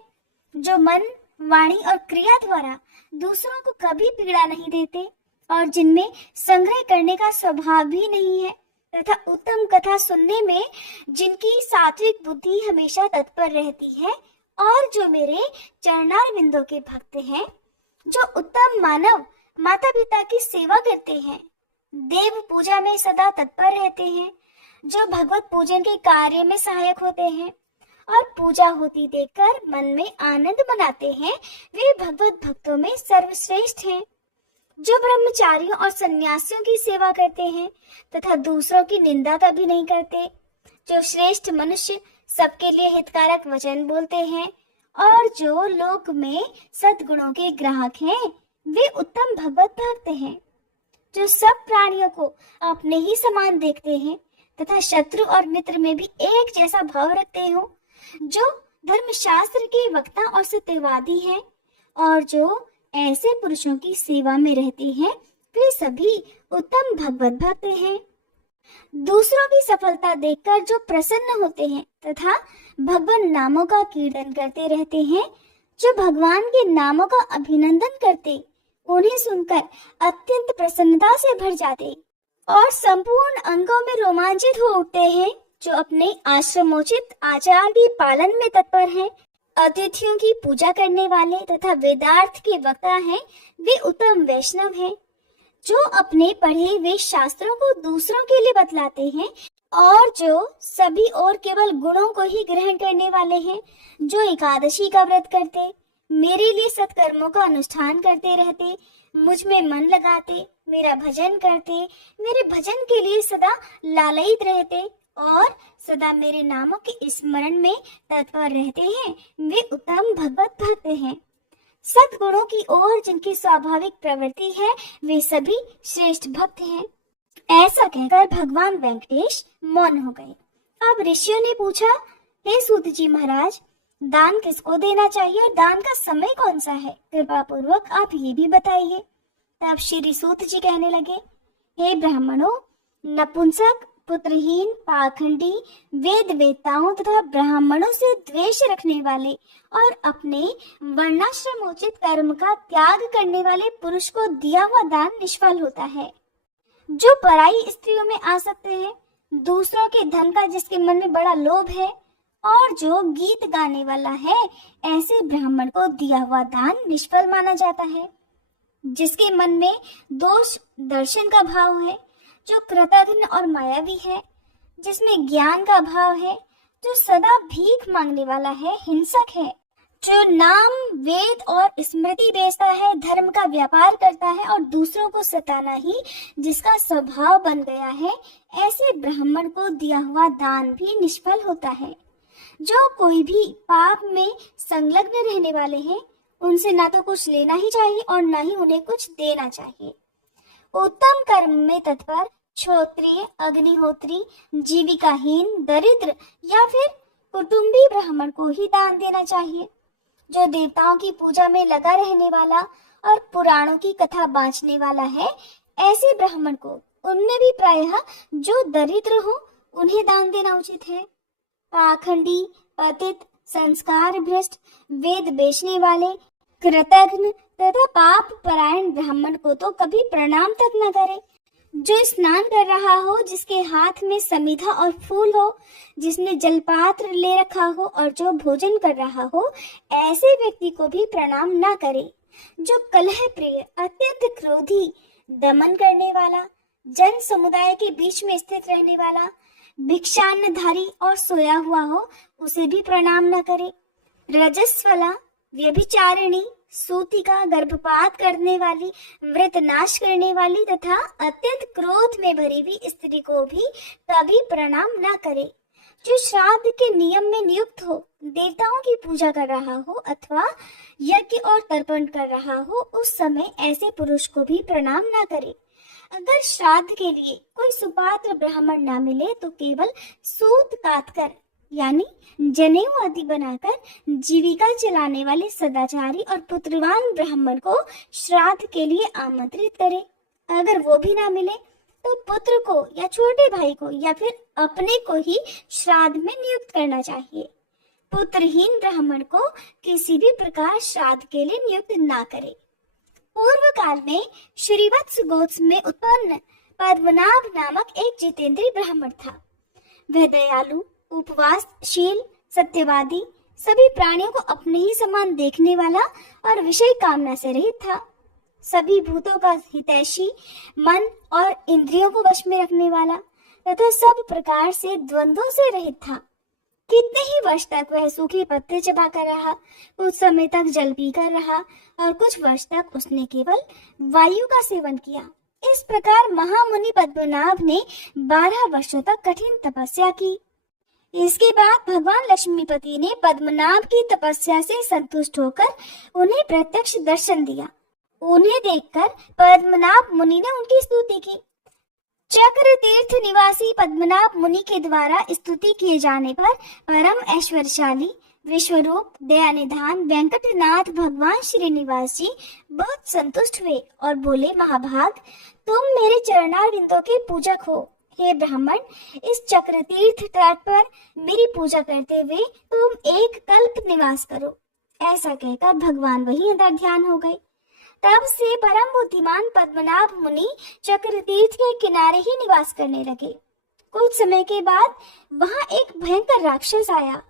जो मन, वाणी और क्रिया द्वारा दूसरों को कभी पीड़ा नहीं देते और जिनमें संग्रह करने का स्वभाव भी नहीं है तथा उत्तम कथा सुनने में जिनकी सात्विक बुद्धि हमेशा तत्पर रहती है, और जो मेरे चरणारविंदों के भक्त हैं, जो उत्तम मानव माता पिता की सेवा करते हैं, देव पूजा में सदा तत्पर रहते हैं, जो भगवत पूजन के कार्य में सहायक होते हैं और पूजा होती देखकर मन में आनंद मनाते हैं, वे भगवत भक्तों में सर्वश्रेष्ठ हैं। जो ब्रह्मचारियों और सन्यासियों की सेवा करते हैं तथा दूसरों की निंदा कभी नहीं करते, जो श्रेष्ठ मनुष्य सबके लिए हितकारक वचन बोलते हैं और जो लोक में सद्गुणों के ग्राहक हैं, वे उत्तम भगवत भक्त हैं। जो सब प्राणियों को अपने ही समान देखते हैं तथा शत्रु और मित्र में भी एक जैसा भाव रखते हो, जो धर्मशास्त्र के वक्ता और सत्यवादी हैं और जो ऐसे पुरुषों की सेवा में रहते हैं, वे सभी उत्तम भगवत भक्त हैं। दूसरों की सफलता देखकर जो प्रसन्न होते हैं तथा भगवान नामों का कीर्तन करते रहते हैं, जो भगवान के नामों का अभिनंदन करते, उन्हें सुनकर अत्यंत प्रसन्नता से भर जाते और संपूर्ण अंगों में रोमांचित हो उठते हैं, जो अपने आश्रमोचित आचार के पालन में तत्पर हैं, अतिथियों की पूजा करने वाले तथा वेदार्थ के वक्ता हैं, वे उत्तम वैष्णव हैं। जो अपने पढ़े हुए शास्त्रों को दूसरों के लिए बतलाते हैं और जो सभी और केवल गुणों को ही ग्रहण करने वाले हैं, जो एकादशी का व्रत करते, मेरे लिए सत्कर्मों का अनुष्ठान करते रहते, मुझ में मन लगाते, मेरा भजन करते, मेरे भजन के लिए सदा लालयित रहते और सदा मेरे नामों के स्मरण में तत्पर रहते हैं, वे उत्तम भगवत भक्त हैं। सद्गुणों की ओर जिनकी स्वाभाविक प्रवृत्ति है, वे सभी श्रेष्ठ भक्त हैं। ऐसा कहकर भगवान वेंकटेश मौन हो गए। अब ऋषियों ने पूछा, हे सूत जी महाराज, दान किसको देना चाहिए और दान का समय कौन सा है? कृपा पूर्वक आप ये भी बताइए। तब श्री सूत जी कहने लगे, हे ब्राह्मणों, नपुंसक, पुत्रहीन, पाखंडी, वेद वेताओं तथा ब्राह्मणों से द्वेष रखने वाले और अपने वर्णाश्रमोचित कर्म का त्याग करने वाले पुरुष को दिया हुआ दान निष्फल होता है। जो पराई स्त्रियों में आसक्त है, दूसरों के धन का जिसके मन में बड़ा लोभ है और जो गीत गाने वाला है, ऐसे ब्राह्मण को दिया हुआ दान निष्फल माना जाता है। जिसके मन में दोष दर्शन का भाव है, जो कृतघ्न और मायावी है, जिसमें ज्ञान का भाव है, जो सदा भीख मांगने वाला है, हिंसक है, जो नाम वेद और स्मृति बेचता है, धर्म का व्यापार करता है और दूसरों को सताना ही जिसका स्वभाव बन गया है, ऐसे ब्राह्मण को दिया हुआ दान भी निष्फल होता है। जो कोई भी पाप में संलग्न रहने वाले हैं, उनसे ना तो कुछ लेना ही चाहिए और ना ही उन्हें कुछ देना चाहिए। उत्तम कर्म में तत्पर क्षत्रिय, अग्निहोत्री, जीविकाहीन, दरिद्र या फिर कुटुंबी ब्राह्मण को ही दान देना चाहिए। जो देवताओं की पूजा में लगा रहने वाला और पुराणों की कथा बांचने वाला है, ऐसे ब्राह्मण को, उनमें भी प्रायः जो दरिद्र हो, उन्हें दान देना उचित है। पाखंडी, पतित, संस्कार भ्रष्ट, वेद बेचने वाले, कृतघ्न तथा पाप परायण ब्राह्मण को तो कभी प्रणाम तक न करे। जो स्नान कर रहा हो, जिसके हाथ में समिधा और फूल हो, जिसने जलपात्र ले रखा हो और जो भोजन कर रहा हो, ऐसे व्यक्ति को भी प्रणाम न करे। जो कलह प्रिय, अत्यंत क्रोधी, दमन करने वाला, जन समुदाय के बीच में स्थित रहने वाला, भिक्षान्नधारी और सोया हुआ हो, उसे भी प्रणाम न करे। रजस्वला, व्यभिचारिणी, सूतिका, गर्भपात करने वाली, व्रत नाश करने वाली तथा अत्यंत क्रोध में भरी हुई स्त्री को भी कभी प्रणाम न करे। जो श्राद्ध के नियम में नियुक्त हो, देवताओं की पूजा कर रहा हो अथवा यज्ञ और तर्पण कर रहा हो, उस समय ऐसे पुरुष को भी प्रणाम न करे। अगर श्राद्ध के लिए कोई सुपात्र ब्राह्मण ना मिले तो केवल सूत काटकर यानी जनेऊ आदि बनाकर जीविका चलाने वाले सदाचारी और पुत्रवान ब्राह्मण को श्राद्ध के लिए आमंत्रित करे। अगर वो भी ना मिले तो पुत्र को या छोटे भाई को या फिर अपने को ही श्राद्ध में नियुक्त करना चाहिए। पुत्रहीन ब्राह्मण को किसी भी प्रकार श्राद्ध के लिए नियुक्त ना करे। पूर्व काल में श्रीवत्स गोत्र में उत्पन्न पद्मनाभ नामक एक जितेंद्रीय ब्राह्मण था। वह दयालु, उपवासशील, सत्यवादी, सभी प्राणियों को अपने ही समान देखने वाला और विषय कामना से रहित था। सभी भूतों का हितैषी, मन और इंद्रियों को वश में रखने वाला तथा सब प्रकार से द्वंद्वों से रहित था। कितने ही वर्ष तक वह सूखे पत्ते चबा कर रहा, कुछ समय तक जल पीकर रहा और कुछ वर्ष तक उसने केवल वायु का सेवन किया। इस प्रकार महामुनि पद्मनाभ ने 12 वर्षों तक कठिन तपस्या की। इसके बाद भगवान लक्ष्मीपति ने पद्मनाभ की तपस्या से संतुष्ट होकर उन्हें प्रत्यक्ष दर्शन दिया। उन्हें देखकर पद्मनाभ मुनि ने उनकी स्तुति की। चक्र तीर्थ निवासी पद्मनाभ मुनि के द्वारा स्तुति किए जाने पर परम ऐश्वर्यशाली, विश्वरूप, दयानिधान वेंकटनाथ भगवान श्रीनिवास जी बहुत संतुष्ट हुए और बोले, महाभाग, तुम मेरे चरणारविंदों के पूजक हो। हे ब्राह्मण, इस चक्र तीर्थ तट पर मेरी पूजा करते हुए तुम एक कल्प निवास करो। ऐसा कहकर भगवान वहीं अंतर ध्यान हो गए। तब से परम बुद्धिमान पद्मनाभ मुनि चक्र तीर्थ के किनारे ही निवास करने लगे। कुछ समय के बाद वहां एक भयंकर राक्षस आया।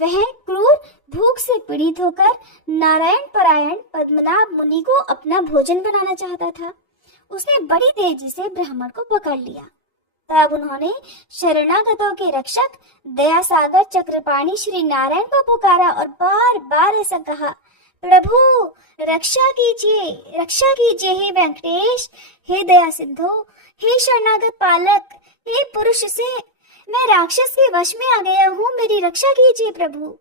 वह क्रूर भूख से पीड़ित होकर नारायण परायण पद्मनाभ मुनि को अपना भोजन बनाना चाहता था। उसने बड़ी तेजी से ब्राह्मण को पकड़ लिया। तब उन्होंने शरणागतों के रक्षक दया सागर चक्रपाणी श्री नारायण को पुकारा और बार बार ऐसा कहा, प्रभु रक्षा कीजिए हे वेंकटेश, हे दया सिंधु, हे शरणागत पालक, हे पुरुष से मैं राक्षस के वश में आ गया हूँ, मेरी रक्षा कीजिए प्रभु।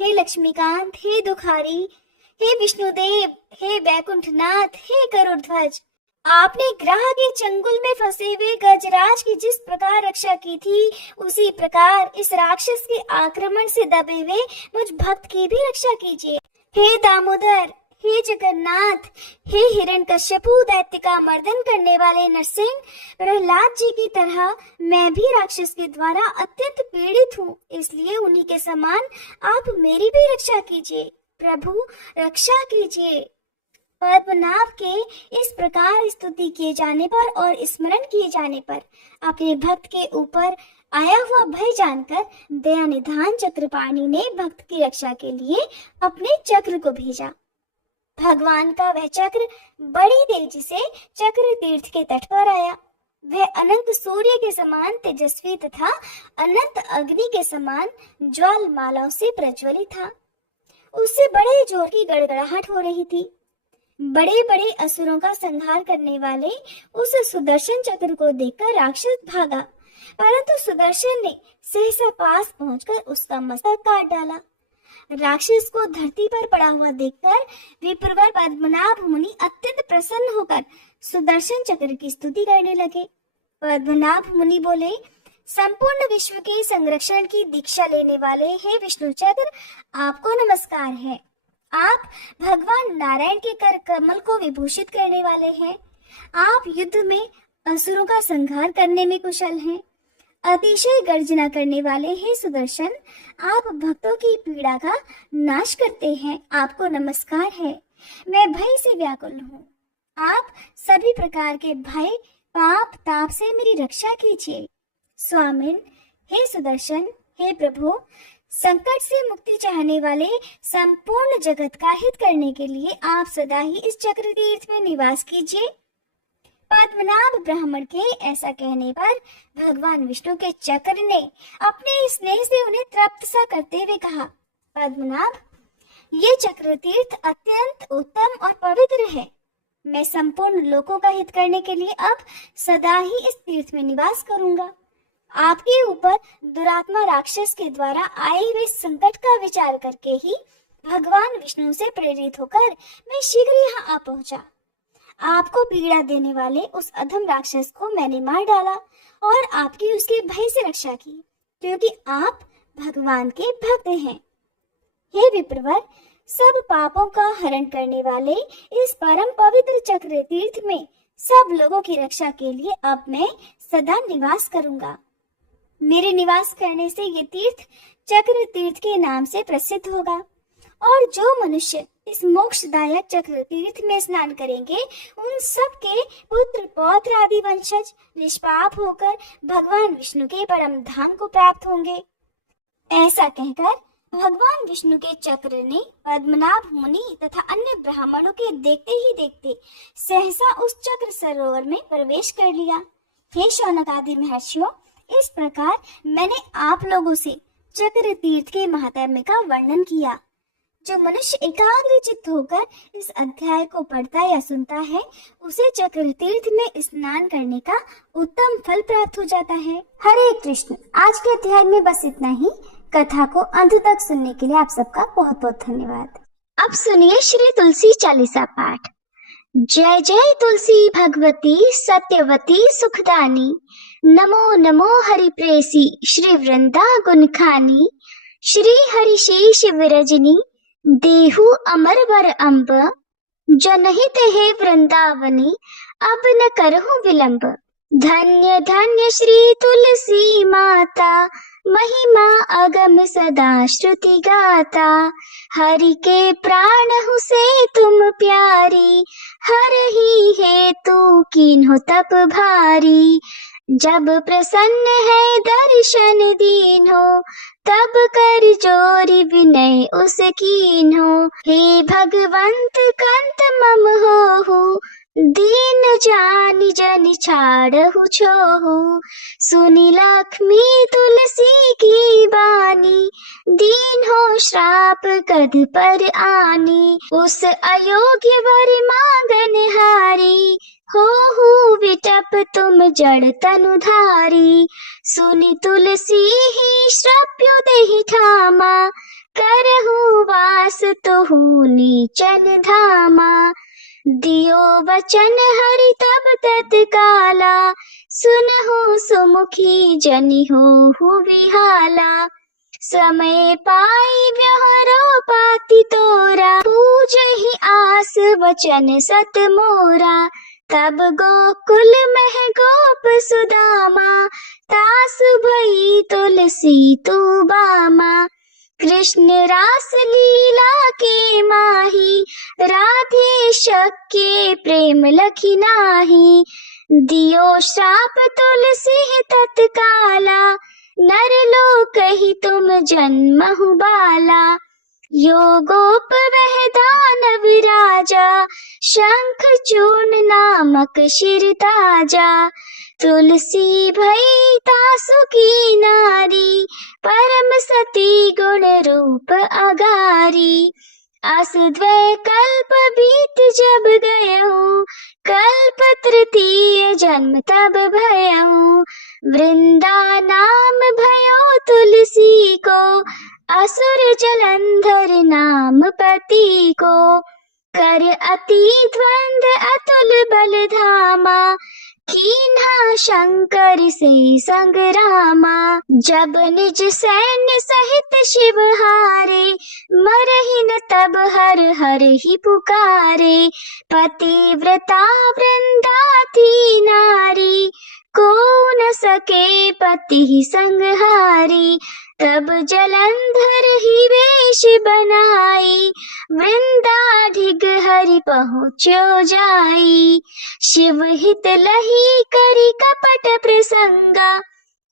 हे लक्ष्मीकांत, हे दुखारी, हे विष्णुदेव, हे बैकुंठनाथ, हे गरुड़ध्वज, आपने ग्रह के चंगुल में फंसे हुए गजराज की जिस प्रकार रक्षा की थी, उसी प्रकार इस राक्षस के आक्रमण से दबे हुए मुझ भक्त की भी रक्षा कीजिए। हे दामोदर, हे जगन्नाथ, हे हिरण्यकश्यपु दैत्य का मर्दन करने वाले नरसिंह, प्रहलाद जी की तरह मैं भी राक्षस के द्वारा अत्यंत पीड़ित हूँ, इसलिए उन्हीं के समान आप मेरी भी रक्षा कीजिए प्रभु, रक्षा कीजिए। पद्मनाभ के इस प्रकार स्तुति किए जाने पर और स्मरण किए जाने पर अपने भक्त के ऊपर आया हुआ भय जानकर दयानिधान चक्रपाणी ने भक्त की रक्षा के लिए अपने चक्र को भेजा। भगवान का वह चक्र बड़ी तेजी से चक्र तीर्थ के तट पर आया। वह अनंत सूर्य के समान तेजस्वी तथा अनंत अग्नि के समान ज्वालमालाओं से प्रज्वलित था। उससे बड़े जोर की गड़गड़ाहट हो रही थी। बड़े बड़े असुरों का संहार करने वाले उस सुदर्शन चक्र को देखकर राक्षस भागा, परंतु सुदर्शन ने सहसा पास पहुंचकर उसका मस्तक काट डाला। राक्षस को धरती पर पड़ा हुआ देखकर विप्रवर पद्मनाभ मुनि अत्यंत प्रसन्न होकर सुदर्शन चक्र की स्तुति करने लगे। पद्मनाभ मुनि बोले, संपूर्ण विश्व के संरक्षण की दीक्षा लेने वाले हे विष्णु चक्र, आपको नमस्कार है। आप भगवान नारायण के कर कमल को विभूषित करने वाले हैं। आप युद्ध में असुरों का संहार करने में कुशल हैं। अतिशय गर्जना करने वाले हे सुदर्शन, आप भक्तों की पीड़ा का नाश करते हैं। आपको नमस्कार है। मैं भय से व्याकुल हूँ। आप सभी प्रकार के भय, पाप, ताप से मेरी रक्षा कीजिए। स्वामिन, हे सुदर्शन, हे प्रभु, संकट से मुक्ति चाहने वाले संपूर्ण जगत का हित करने के लिए आप सदा ही इस चक्र तीर्थ में निवास कीजिए। पद्मनाभ ब्राह्मण के ऐसा कहने पर भगवान विष्णु के चक्र ने अपने स्नेह से उन्हें तृप्त सा करते हुए कहा, पद्मनाभ, ये चक्र तीर्थ अत्यंत उत्तम और पवित्र है। मैं संपूर्ण लोकों का हित करने के लिए अब सदा ही इस तीर्थ में निवास करूंगा। आपके ऊपर दुरात्मा राक्षस के द्वारा आए हुए संकट का विचार करके ही भगवान विष्णु से प्रेरित होकर मैं शीघ्र यहाँ आ पहुंचा। आपको पीड़ा देने वाले उस अधम राक्षस को मैंने मार डाला और आपकी उसके भय से रक्षा की, क्योंकि आप भगवान के भक्त हैं। हे विप्रवर, सब पापों का हरण करने वाले इस परम पवित्र चक्र तीर्थ में सब लोगों की रक्षा के लिए अब मैं सदा निवास करूंगा। मेरे निवास करने से ये तीर्थ चक्र तीर्थ के नाम से प्रसिद्ध होगा, और जो मनुष्य इस मोक्षदायक चक्र तीर्थ में स्नान करेंगे, उन सब के पुत्र पौत्र आदि वंशज निष्पाप होकर भगवान विष्णु के परम धाम को प्राप्त होंगे। ऐसा कहकर भगवान विष्णु के चक्र ने पद्मनाभ मुनि तथा अन्य ब्राह्मणों के देखते ही देखते सहसा उस चक्र सरोवर में प्रवेश कर लिया। हे शौनक आदि महर्षियों, इस प्रकार मैंने आप लोगों से चक्र तीर्थ के महात्म्य का वर्णन किया। जो मनुष्य एकाग्र चित्त होकर इस अध्याय को पढ़ता या सुनता है, उसे चक्र तीर्थ में स्नान करने का उत्तम फल प्राप्त हो जाता है। हरे कृष्ण। आज के अध्याय में बस इतना ही। कथा को अंत तक सुनने के लिए आप सबका बहुत बहुत धन्यवाद। अब सुनिए श्री तुलसी चालीसा पाठ। जय जय तुलसी भगवती सत्यवती सुखदानी, नमो नमो हरि प्रेसी श्री वृंदा गुणखानी, श्री हरि शेष विरजनी देहु अमर वर अम्ब, जनहित है वृंदावनी अब न करहु विलंब। धन्य धन्य श्री तुलसी माता, महिमा अगम सदा श्रुति गाता। हरि के प्राण हूँ से तुम प्यारी, हर ही है तू कीन्हो तप भारी। जब प्रसन्न है दर्शन दीन्हो, तब कर जोरी विनय उस कीन्हो। हे भगवंत कंत मम होहु, दीन जानि जनि छाड़हु छोहु, सुनि लक्ष्मी तुलसी की बानी, दीन हो श्राप कद पर आनी। उस अयोग्य वर मांगन हारी, हो विटप तुम जड़ तनु धारी। सुनि तुलसी ही श्राप्यो देहि ठामा, करहु वास तुहु नीचन धामा। दियो वचन हरि तब तत्काला, सुनहु सुमुखी जनि होहु विहाला। समय पाई व्यवहारो पाति तोरा, पूजहि आस वचन सत मोरा। तब गोकुल मह गोप सुदामा, तासु भई तुलसी तू बामा। कृष्ण रास लीला के माही, राधे शक्य प्रेम लखी नाही। दियो श्राप तुलसी तत्काला, नर लोक ही तुम जन्महु बाला। यो गोप वह दानव राजा, शंख चूर्ण नामक शिर ताजा। तुलसी भई तासु की नारी, परम सती गुण रूप अगारी। अस द्वै कल्प बीत जब गयहु, कल्प तृतीय जन्म तब भयहु। वृंदा नाम भयो तुलसी को, असुर जलंधर नाम पति को। कर अति द्वंद अतुल बल धामा, कीन्हा शंकर से संग्रामा। जब निज सैन्य सहित शिव हारे, मरहि न तब हर हर ही पुकारे। पतिव्रता वृंदा थी नारी, को न सके पति संहारी। तब जलंधर ही वेश बनाई, वृंदाढिग हरि पहुँच्यो जाई। शिव हित लही करी कपट प्रसंगा,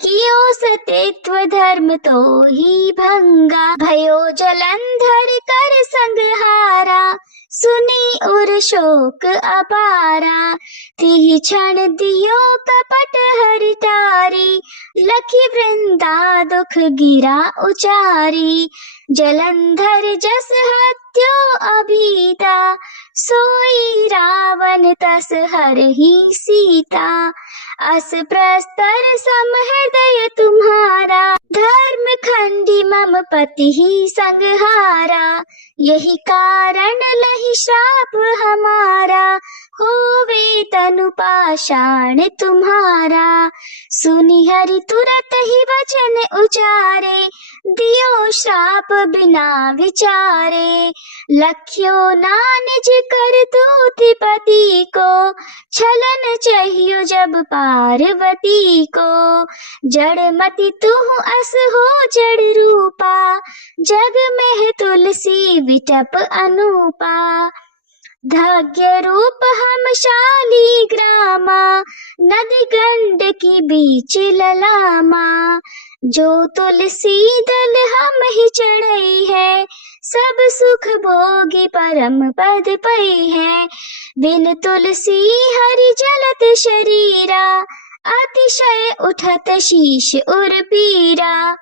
कियो सतेत्व धर्म तो ही भंगा। भयो जलंधर कर संहारा, सुनी उर शोक अपारा। तिहि क्षण दियो कपट हरि टारी, लखी वृंदा दुख गिरा उचारी। जलंधर जस हत्यो अभीता, सोई रावण तस हरहि सीता। अस प्रस्तर सम हृदय तुम्हारा, धर्म खंडी मम पति ही संहारा। यही कारण लही श्राप हमारा, होवे तनु पाषाण तुम्हारा। सुनि हरि तुरत ही वचन उचारे, दियो श्राप बिना विचारे। लख्यो ना निज कर दूति पति को, छलन चाहियो जब पार्वती को। जड़मति तुहु अस हो जड़ रूपा, जग में तुलसी विटप अनूपा। धाग्य रूप हम शाली ग्रामा, नदी गंड की बीच ललामा। जो तुलसी दल हम ही चढ़ई है, सब सुख भोगी परम पद पई है। बिन तुलसी हरि जलत शरीरा, अतिशय उठत शीश उर पीरा।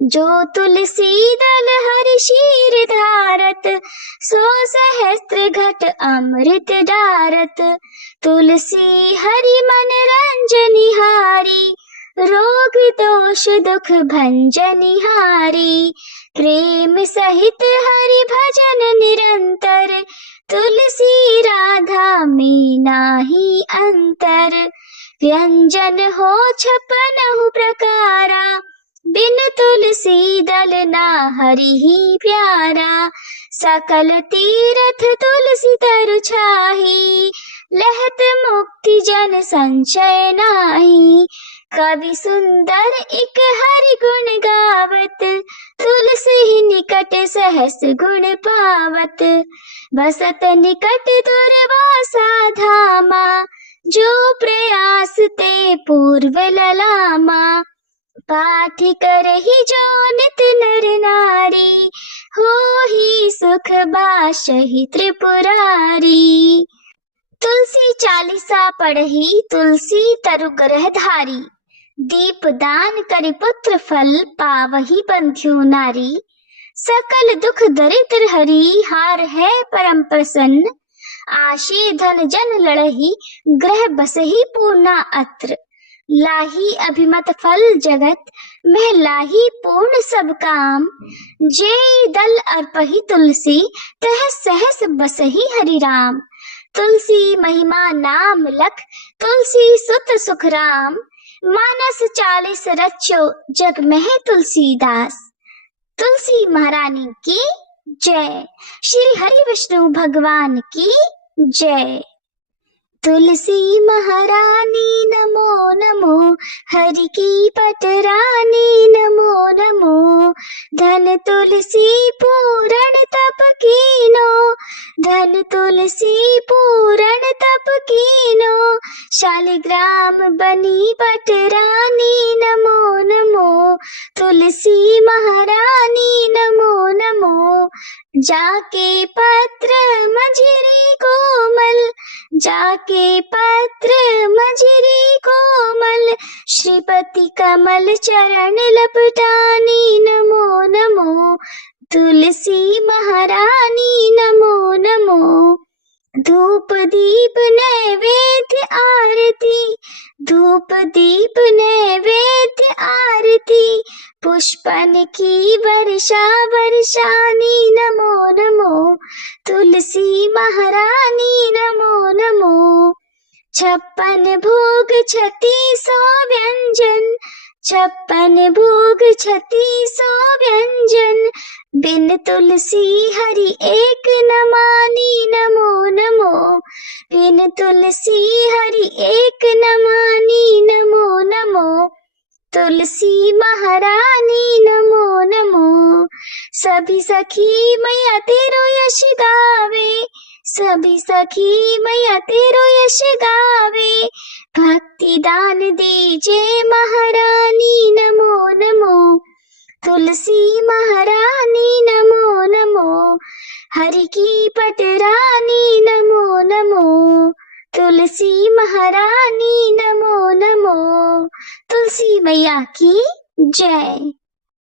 जो तुलसी दल हरि शीर धारत, सो सहस्त्र घट अमृत डारत। तुलसी हरि मन रंजनिहारी, रोग दोष दुख भंजनिहारी। प्रेम सहित हरि भजन निरंतर, तुलसी राधा में नाही अंतर। व्यंजन हो छपनहु प्रकारा, बिन तुलसी दल ना हरि ही प्यारा। सकल तीरथ तुलसी तरु छाही, लहत मुक्ति जन संशय नाही। कवि सुंदर एक हरि गुण गावत, तुलसी निकट सहस गुण पावत। बसत निकट दुर्वासा धामा, जो प्रयास ते पूर्व ललामा। पाठ करहि जो नित नर नारी, हो ही सुख बाशहि त्रिपुरारी। तुलसी चालीसा पढ़ही तुलसी तरु ग्रह धारी, दीप दान करि पुत्र फल पावही बंध्यो नारी। सकल दुख दरिद्र हरि हार है परम प्रसन्न, आशी धन जन लड़ही ग्रह बसही पूर्णा अत्र। लाही अभिमत फल जगत में लाही पूर्ण सब काम, जे दल अर्पही तुलसी तह सहस बसही हरि राम। तुलसी महिमा नाम लख तुलसी सुत सुख राम, मानस 40 रचो जग में तुलसीदास। तुलसी महारानी की जय। श्री हरि विष्णु भगवान की जय। तुलसी महारानी नमो नमो, हरि की पटरानी नमो नमो। धन तुलसी पूरण तप कीनो, धन तुलसी पूरण तप कीनो। शालिग्राम बनी पटरानी नमो नमो, तुलसी महारानी नमो नमो। जाके पत्र मंजरी कोमल, जाके पत्र मंजरी कोमल। श्रीपति कमल चरण लपटानी नमो नमो, तुलसी महारानी नमो नमो। धूप दीप नैवेद्य आरती, धूप दीप नैवेद्य आरती। पुष्पन की वर्षा वर्षानी नमो नमो, तुलसी महारानी नमो नमो। 56 भोग 3600 व्यंजन, 56 भोग 3600 व्यंजन। बिन तुलसी हरि एक न मानी नमो नमो, बिन तुलसी हरि एक न मानी नमो नमो। तुलसी महारानी नमो नमो। सभी सखी मैया तेरो यश गावे, सभी सखी मैया तेरो यश गावे। भक्ति दान दीजे महारानी नमो नमो, तुलसी महारानी नमो नमो। हरि की पटरानी नमो नमो, तुलसी महारानी नमो नमो। तुलसी मैया की जय।